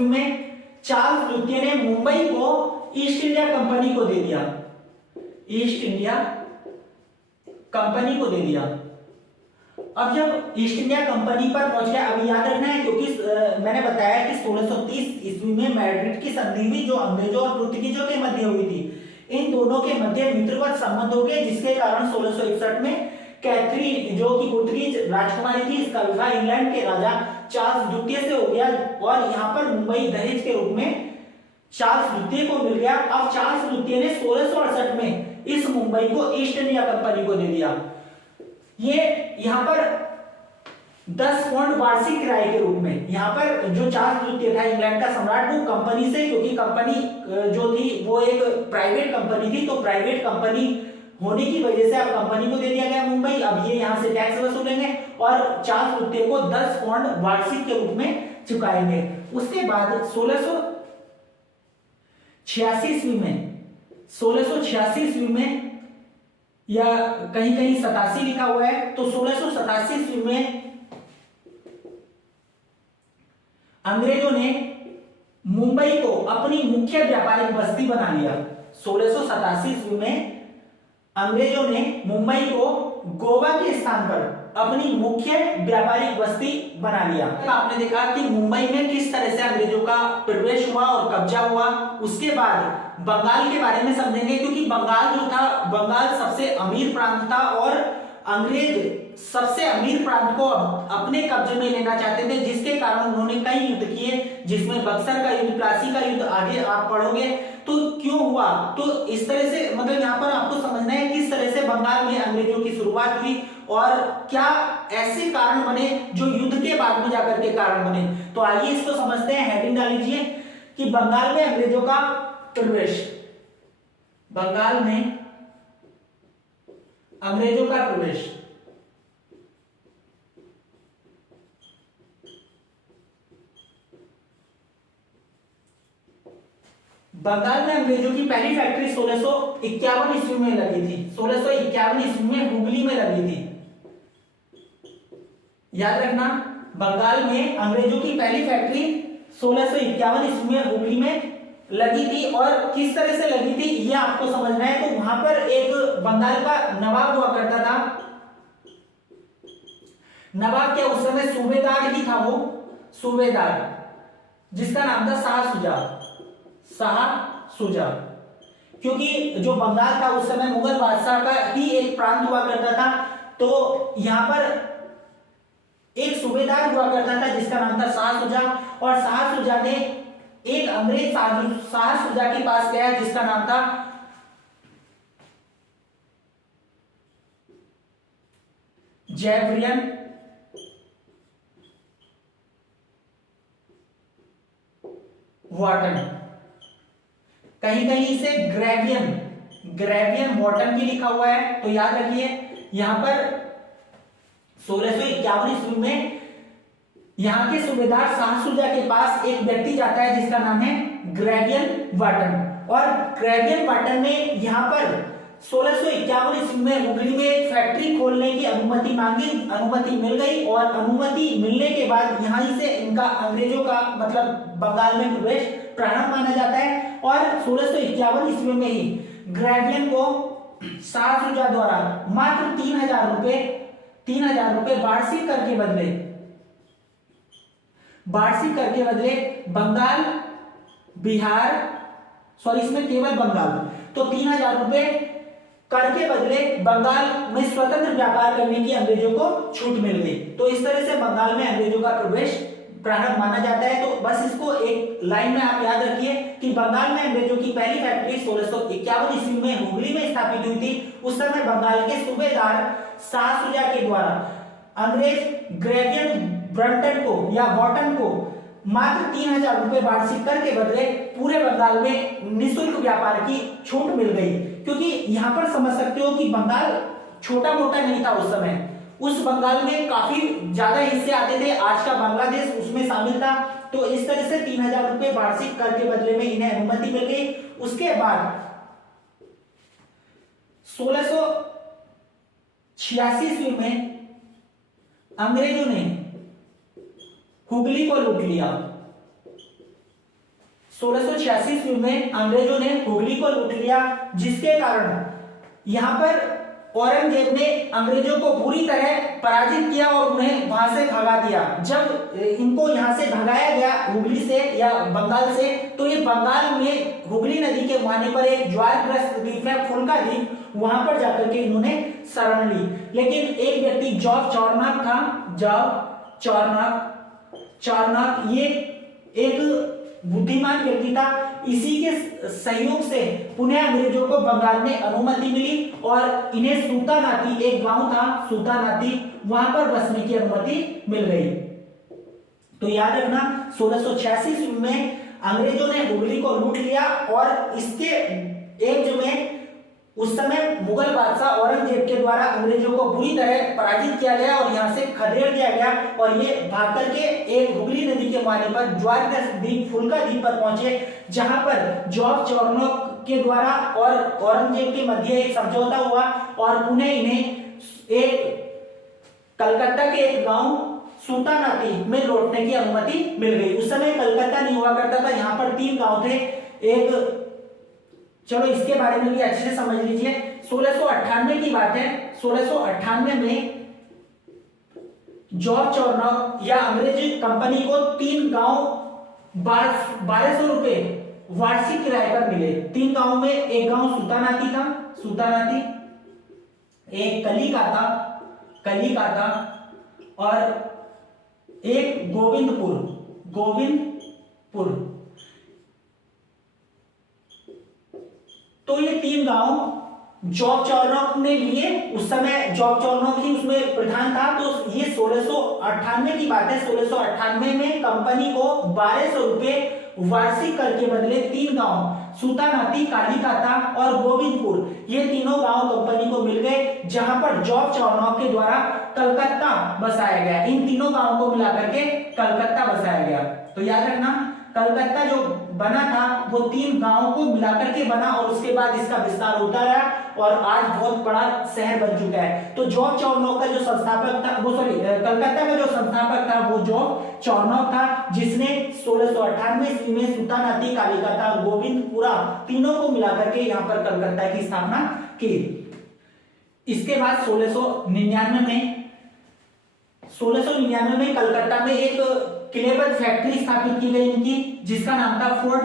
में चार्ल्स द्वितीय ने मुंबई को ईस्ट इंडिया कंपनी को दे दिया, ईस्ट इंडिया कंपनी को दे दिया। अब जब ईस्ट इंडिया कंपनी पर पहुंच गया, अब याद रखना है क्योंकि मैंने बताया कि 1630 ईस्वी में मैड्रिड की संधि हुई जो अंग्रेजों और पुर्तगीजों के मध्य हुई थी। इन दोनों के मध्य मित्रवत संबंध हो गए, जिसके कारण 1661 में कैथरीन जो कि पुर्तगीज राजकुमारी थी, इसका विवाह इंग्लैंड के राजा चार्ल्स द्वितीय से हो गया और यहाँ पर मुंबई दहेज के रूप में चार्ल्स द्वितीय को मिल गया। अब चार्ल्स द्वितीय ने 1668 में इस मुंबई को ईस्ट इंडिया कंपनी को दे दिया। ये यहाँ पर 10 पौंड वार्षिक किराए के रूप में, यहाँ पर जो चार्ल्स द्वितीय था इंग्लैंड का सम्राट, वो कंपनी से, क्योंकि कंपनी जो थी वो एक प्राइवेट कंपनी थी, तो प्राइवेट कंपनी होने की वजह से अब कंपनी को दे दिया गया मुंबई। अब ये यहाँ से टैक्स वसूलेंगे और चार्ल्स द्वितीय को 10 पौंड वार्षिक के रूप में चुकाएंगे। उसके बाद 1686 ईस्वी में या कहीं कहीं 87 लिखा हुआ है, तो 1687 ईस्वी में अंग्रेजों ने मुंबई को अपनी मुख्य व्यापारिक बस्ती बना लिया। 1687 ईस्वी में अंग्रेजों ने मुंबई को गोवा के स्थान पर अपनी मुख्य व्यापारिक बस्ती बना लिया। आपने देखा कि मुंबई में किस तरह से अंग्रेजों का प्रवेश हुआ और कब्जा हुआ। उसके बाद बंगाल के बारे में समझेंगे, क्योंकि बंगाल जो था, बंगाल सबसे अमीर प्रांत था और अंग्रेज सबसे अमीर प्रांत को अपने कब्जे में लेना चाहते थे, जिसके कारण उन्होंने कई युद्ध किए, जिसमें बक्सर का युद्ध, प्लासी का युद्ध, आगे आप पढ़ोगे। तो क्यों हुआ, तो इस तरह से मतलब यहाँ पर आपको समझना है किस तरह से बंगाल में अंग्रेजों की शुरुआत हुई और क्या ऐसे कारण बने जो युद्ध के बाद में जाकर के कारण बने। तो आइए इसको समझते हैं। हेडिंग डाल लीजिए कि बंगाल में अंग्रेजों का प्रवेश, बंगाल में अंग्रेजों का प्रवेश। बंगाल में अंग्रेजों की पहली फैक्ट्री 1651 ईस्वी में लगी थी। 1651 ईस्वी में हुगली में लगी थी। याद रखना, बंगाल में अंग्रेजों की पहली फैक्ट्री 1651 ईस्वी में हुगली में लगी थी। और किस तरह से लगी थी ये आपको समझना है। तो वहां पर एक बंगाल का नवाब हुआ करता था। नवाब क्या, उस समय सूबेदार ही था, वो सूबेदार, जिसका नाम था शाह शुजा। क्योंकि जो बंगाल था उस समय मुगल बादशाह का ही एक प्रांत हुआ करता था, तो यहां पर एक सूबेदार हुआ करता था जिसका नाम था शाह शुजा। और शाह शुजा ने एक अंग्रेज शाह शुजा के पास गया जिसका नाम था जेवरियन वाटन, कहीं कहीं इसे ग्रेवियन मॉर्टन की लिखा हुआ है। तो याद रखिए यहां पर 1651 ईस्वी में यहां के सूबेदार शाहसुजा के पास एक व्यक्ति जाता है जिसका नाम है ग्रेवियन वाटन, और ग्रेवियन वाटन ने यहां पर 1651 ईस्वी में हुगली में एक फैक्ट्री खोलने की अनुमति मांगी, अनुमति मिल गई, और अनुमति मिलने के बाद यहां से इनका अंग्रेजों का मतलब बंगाल में प्रवेश प्रारंभ माना जाता है। और 1651 ईस्वी में ही ग्रेवियन को शाहसुजा द्वारा मात्र 3000 रुपए वार्षिक कर के बदले बंगाल, बिहार, सॉरी इसमें केवल बंगाल, तो 3000 रुपए कर के बदले बंगाल में स्वतंत्र व्यापार करने की अंग्रेजों को छूट मिल गई। तो इस तरह से बंगाल में अंग्रेजों का प्रवेश प्रारंभ माना जाता है। तो बस इसको एक लाइन में आप याद रखिए कि बंगाल में अंग्रेजों की पहली फैक्ट्री 1651 ईस्वी में हुगली में स्थापित हुई थी। उस समय बंगाल के सूबेदार शाहसुजा के द्वारा अंग्रेज ग्रेवियन ब्रंटन को या वॉटन को मात्र 3000 रुपए वार्षिक कर के बदले पूरे बंगाल में निःशुल्क व्यापार की छूट मिल गई। क्योंकि यहां पर समझ सकते हो कि बंगाल छोटा मोटा नहीं था उस समय, उस बंगाल में काफी ज्यादा हिस्से आते थे, आज का बांग्लादेश उसमें शामिल था। तो इस तरह से 3000 रुपए वार्षिक कर के बदले में इन्हें अनुमति मिल गई। उसके बाद 1686 ईस्वी में अंग्रेजों ने हुगली को लूट लिया। 1686 ईस्वी में अंग्रेजों ने हुगली को लूट लिया, जिसके कारण यहां पर औरंगजेब ने अंग्रेजों को पूरी तरह पराजित किया और उन्हें वहां से भगा दिया। जब इनको यहां से भगाया गया हुगली से या बंगाल से, तो ये बंगाल में हुगली नदी के मुहाने पर एक ज्वारग्रस्त द्वीप है फुल्का द्वीप, वहां पर जाकर के इन्होंने शरण ली। लेकिन एक व्यक्ति जॉब चौरनाक था, जॉब चौरनाक ये एक बुद्धिमान व्यक्ति था। इसी के सहयोग से पुनः अंग्रेजों को बंगाल में अनुमति मिली और इन्हें सूतानाती, एक गांव था सूतानाती, वहां पर बसने की अनुमति मिल गई। तो याद रखना 1686 में अंग्रेजों ने हुगली को लूट लिया और इसके एवज में उस समय मुगल बादशाह औरंगजेब के द्वारा अंग्रेजों को बुरी तरह पराजित किया गया और यहां से खदेड़ दिया गया और ये भाग करके एक हुगली नदी के मुहाने पर ज्वारग्रस्त द्वीप फुल्का द्वीप पर पहुंचे, जहां पर जॉब चौरनोक के द्वारा और औरंगजेब के मध्य एक समझौता हुआ और पुनः इन्हें एक कलकत्ता के एक गांव सूतानाती में लौटने की अनुमति मिल गई। उस समय कलकत्ता नहीं हुआ करता था, यहाँ पर 3 गांव थे। एक चलो इसके बारे में भी अच्छे से समझ लीजिए। 1698 की बात है। 1698 में जॉब चौरनौक या अंग्रेजी कंपनी को 3 गांव 1200 रुपए वार्षिक किराए पर मिले। 3 गांव में एक गांव सूतानाती था, सूतानाती, एक कलिका था और एक गोविंदपुर। तो ये 3 गांव जॉब चौरनौक ने लिए। उस समय जॉब चौरनौक ही उसमें प्रधान था। तो ये 1698 की बात है। 1698 में कंपनी को 1200 रुपए वार्षिक कर के बदले 3 गांव सूतानाती, कालीकाता और गोविंदपुर, ये तीनों गांव कंपनी को मिल गए, जहां पर जॉब चौरनौक के द्वारा कलकत्ता बसाया गया। इन तीनों गांवों को मिलाकर के कलकत्ता बसाया गया। तो याद रखना कलकत्ता जो बना था वो 3 गांवों को मिलाकर के बना और उसके बाद इसका विस्तार होता रहा और आज बहुत बड़ा शहर बन चुका है। तो जॉब चौरनौक का जो संस्थापक था वो कलकत्ता का जो संस्थापक था वो जॉब चौरनौक था, जिसने 1698 ईस्वी में सूतानाती, कालीकाता और गोविंदपुरा तीनों को मिलाकर के यहाँ पर कलकत्ता की स्थापना की। इसके बाद 1699 में कलकत्ता में एक किलेबंद फैक्ट्री स्थापित की गई इनकी, जिसका नाम था फोर्ट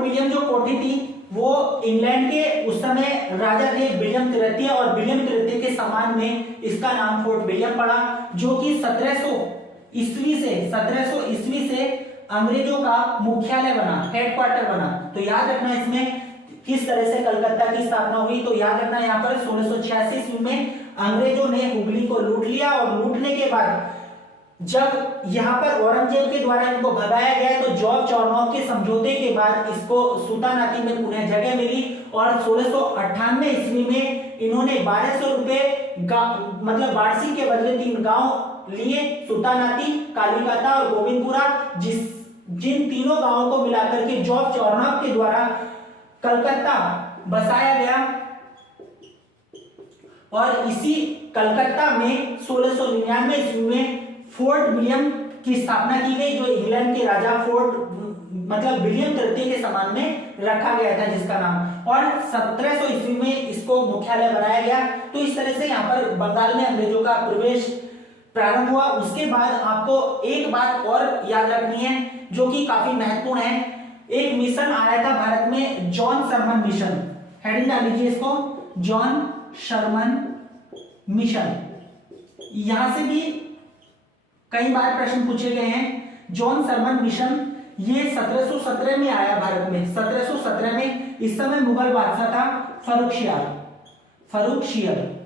विलियम जो कोठी थी वो इंग्लैंड के उस समय राजा थे विलियम तृतीय, और विलियम तृतीय के सम्मान में इसका नाम फोर्ट विलियम पड़ा, जो कि 1700 ईस्वी से अंग्रेजों का मुख्यालय बना, हेडक्वार्टर बना। तो याद रखना इसमें किस तरह से कलकत्ता की स्थापना हुई। तो याद रखना यहाँ पर 1686 ईस्वी में अंग्रेजों ने हुगली को लूट लिया और लूटने के बाद जब यहाँ पर औरंगजेब के द्वारा इनको भगाया गया तो जॉर्ज चौरनॉफ के समझौते के बाद इसको सुल्तानाती में पुनः जगह मिली और 1698 ईस्वी में इन्होंने 1200 रुपए मतलब वार्षिक के बदले 3 गांव लिए, सुल्तानाती, कालीकाता और गोविंदपुरा, जिन तीनों गांवों को मिलाकर के जॉर्ज चौरनॉफ के द्वारा कलकत्ता बसाया गया। और इसी कलकत्ता में 1699 ईस्वी में फोर्ट विलियम की स्थापना की गई, जो इंग्लैंड के राजा फोर्ट मतलब विलियम तृतीय के समान में रखा गया था जिसका नाम, और 1700 ईस्वी में इसको मुख्यालय बनाया गया। तो इस तरह से यहाँ पर बंगाल में अंग्रेजों का प्रवेश प्रारंभ हुआ। उसके बाद आपको एक बात और याद रखनी है जो कि काफी महत्वपूर्ण है। एक मिशन आया था भारत में, जॉन शरमन मिशन, हेडिंग डाल लीजिए इसको, जॉन शरमन मिशन। यहां से भी कई बार प्रश्न पूछे गए हैं। जॉन शरमन मिशन ये 1717 में आया भारत में, 1717 में। इस समय मुगल बादशाह था फर्रुखशियर।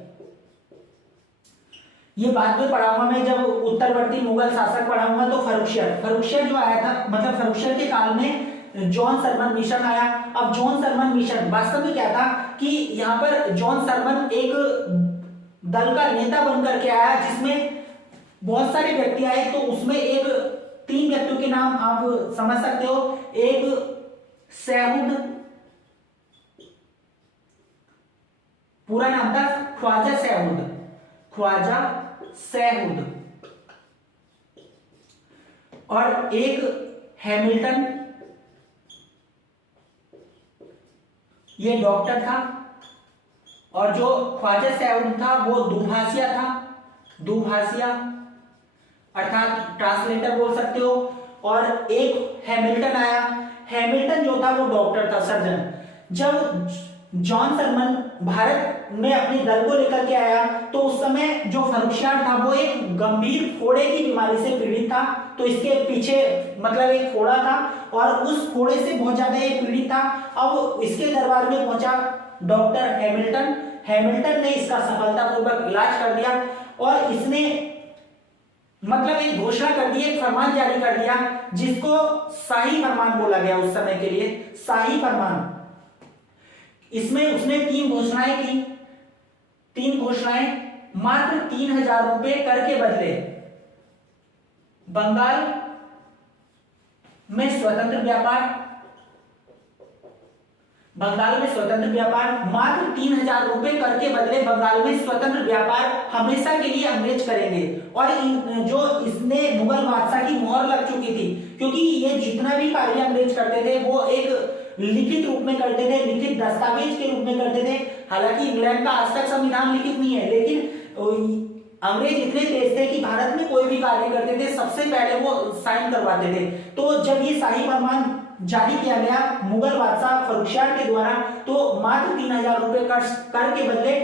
ये बाद में पढ़ाऊंगा मैं, जब उत्तरवर्ती मुगल शासक पढ़ाऊंगा तो फर्रुखशियर जो आया था, मतलब फर्रुखशियर के काल में जॉन शरमन मिशन आया। अब जॉन शरमन मिशन वास्तव में क्या था कि यहाँ पर जॉन शरमन एक दल का नेता बनकर के आया, जिसमें बहुत सारे व्यक्ति आए। तो उसमें एक 3 व्यक्तियों के नाम आप समझ सकते हो। एक सैहुद, पूरा नाम था ख्वाजा सैहुद, और एक हैमिल्टन, ये डॉक्टर था। और जो ख्वाजा सैहुद था वो दुभाषिया अर्थात ट्रांसलेटर बोल सकते हो। और एक हैमिल्टन आया, हैमिल्टन जो था वो डॉक्टर था, सर्जन। जब जॉन शरमन भारत में अपने दल को लेकर के आया तो उस समय जो फर्रुखशियर था वो एक गंभीर फोड़े की बीमारी से पीड़ित था। तो इसके पीछे मतलब एक फोड़ा था और उस फोड़े से बहुत ज्यादा ये पीड़ित था। अब इसके दरबार में पहुंचा डॉक्टर हैमिल्टन ने इसका सफलतापूर्वक इलाज कर दिया और इसने मतलब एक घोषणा कर दी, एक फरमान जारी कर दिया जिसको शाही फरमान बोला गया उस समय के लिए, शाही फरमान। इसमें उसने 3 घोषणाएं की, 3 घोषणाएं। मात्र 3000 रुपए कर के बदले बंगाल में स्वतंत्र व्यापार, मात्र 3000 रुपए कर के बदले बंगाल में स्वतंत्र व्यापार हमेशा के लिए अंग्रेज करेंगे। और जो इसने मुगल बादशाह की मोहर लग चुकी थी, क्योंकि ये जितना भी कार्य अंग्रेज करते थे वो एक लिखित रूप में करते थे, लिखित दस्तावेज के रूप में करते थे। हालांकि इंग्लैंड का आज तक संविधान लिखित नहीं है, लेकिन अंग्रेज इतने तेज थे कि भारत में कोई भी कार्य करते थे सबसे पहले वो साइन करवाते थे। तो जब ये शाही फरमान जारी किया गया मुगल बादशाह फर्रुखशियर के द्वारा, तो मात्र 3000 रुपए कर के बदले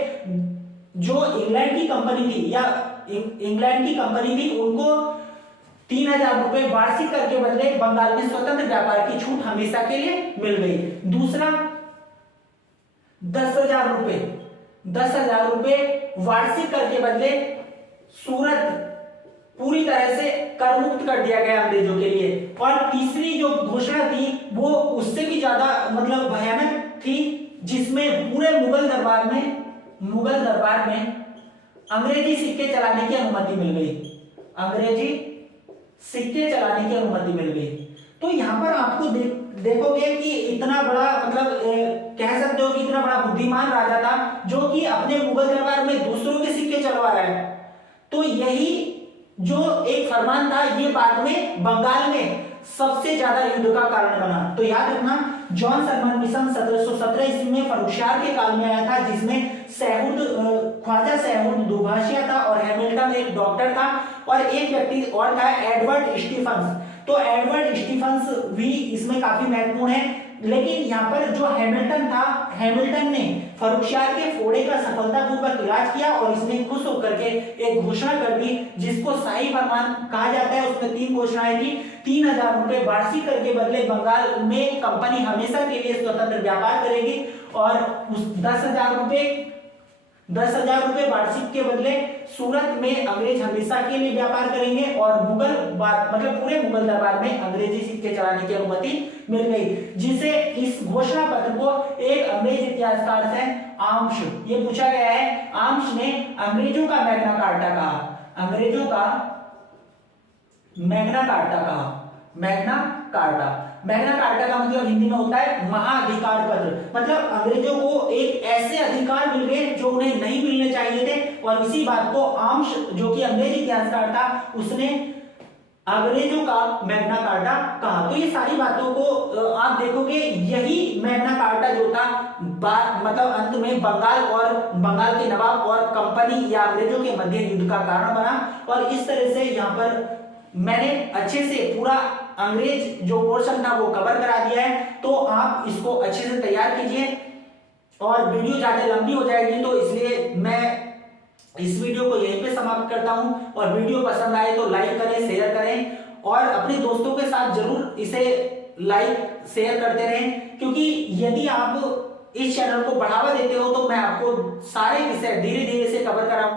जो इंग्लैंड की कंपनी थी उनको 3000 रुपए वार्षिक कर के बदले बंगाल में स्वतंत्र व्यापार की छूट हमेशा के लिए मिल गई। दूसरा 10,000 रुपए वार्षिक कर के बदले सूरत पूरी तरह से कर मुक्त कर दिया गया अंग्रेजों के लिए। और तीसरी जो घोषणा थी वो उससे भी ज्यादा मतलब भयानक थी, जिसमें पूरे मुगल दरबार में अंग्रेजी सिक्के चलाने की अनुमति मिल गई। तो यहाँ पर आपको देखोगे कि इतना बड़ा मतलब कह सकते हो कि इतना बड़ा बुद्धिमान राजा था जो कि अपने मुगल दरबार में दूसरों के सिक्के चलवा रहा है। तो यही जो एक फरमान था ये बाद में बंगाल में सबसे ज्यादा युद्ध का कारण बना। तो याद रखना, जॉन शरमन मिशन 1717 ईस्वी में फर्रुखशियर के काल में आया था, जिसमें ख्वाजा सैहुद दुभाषिया था और हैमिल्टन एक डॉक्टर था और एक व्यक्ति और था एडवर्ड स्टीफंस। तो एडवर्ड स्टीफंस भी इसमें काफी महत्वपूर्ण है। लेकिन यहाँ पर जो हैमिल्टन ने फर्रुखशियर के फोड़े का सफलतापूर्वक इलाज किया और इसने खुश होकर के एक घोषणा कर दी जिसको शाही फरमान कहा जाता है। उसमें 3 घोषणाएं थी। 3000 रुपए वार्षिक कर के बदले बंगाल में कंपनी हमेशा के लिए स्वतंत्र व्यापार करेगी और उस 10,000 रुपए 10,000 रुपए वार्षिक के बदले सूरत में अंग्रेज हमेशा के लिए व्यापार करेंगे और मतलब पूरे मुगल दरबार में अंग्रेजी सिक्के चलाने की अनुमति मिल गई, जिसे इस घोषणा पत्र को एक अंग्रेज इतिहासकार से आम्श, ये पूछा गया है, आम्श ने अंग्रेजों का मैग्ना कार्टा कहा, अंग्रेजों का मैग्ना कार्टा कहा। मैग्ना कार्टा, मैग्ना कार्टा का मतलब हिंदी में होता है महाधिकार पत्र, मतलब अंग्रेजों को एक ऐसे अधिकार मिल गए जो उन्हें नहीं मिलने चाहिए थे, और इसी बात को आम्श जो कि अंग्रेजी इतिहासकार था उसने अंग्रेजों का मैग्ना कार्टा कहा। तो ये सारी बातों को आप देखोगे, यही मैग्ना कार्टा जो था मतलब अंत में बंगाल के नवाब और कंपनी या अंग्रेजों के मध्य युद्ध का कारण बना। और इस तरह से यहाँ पर मैंने अच्छे से पूरा अंग्रेज जो पोर्शन था वो कवर करा दिया है, तो आप इसको अच्छे से तैयार कीजिए। और वीडियो ज्यादा लंबी हो जाएगी तो इसलिए मैं इस वीडियो को यहीं पे समाप्त करता हूं। और वीडियो पसंद आए तो लाइक करें, शेयर करें और अपने दोस्तों के साथ जरूर इसे लाइक शेयर करते रहें, क्योंकि यदि आप इस चैनल को बढ़ावा देते हो तो मैं आपको सारे विषय धीरे धीरे से कवर कराऊंगा।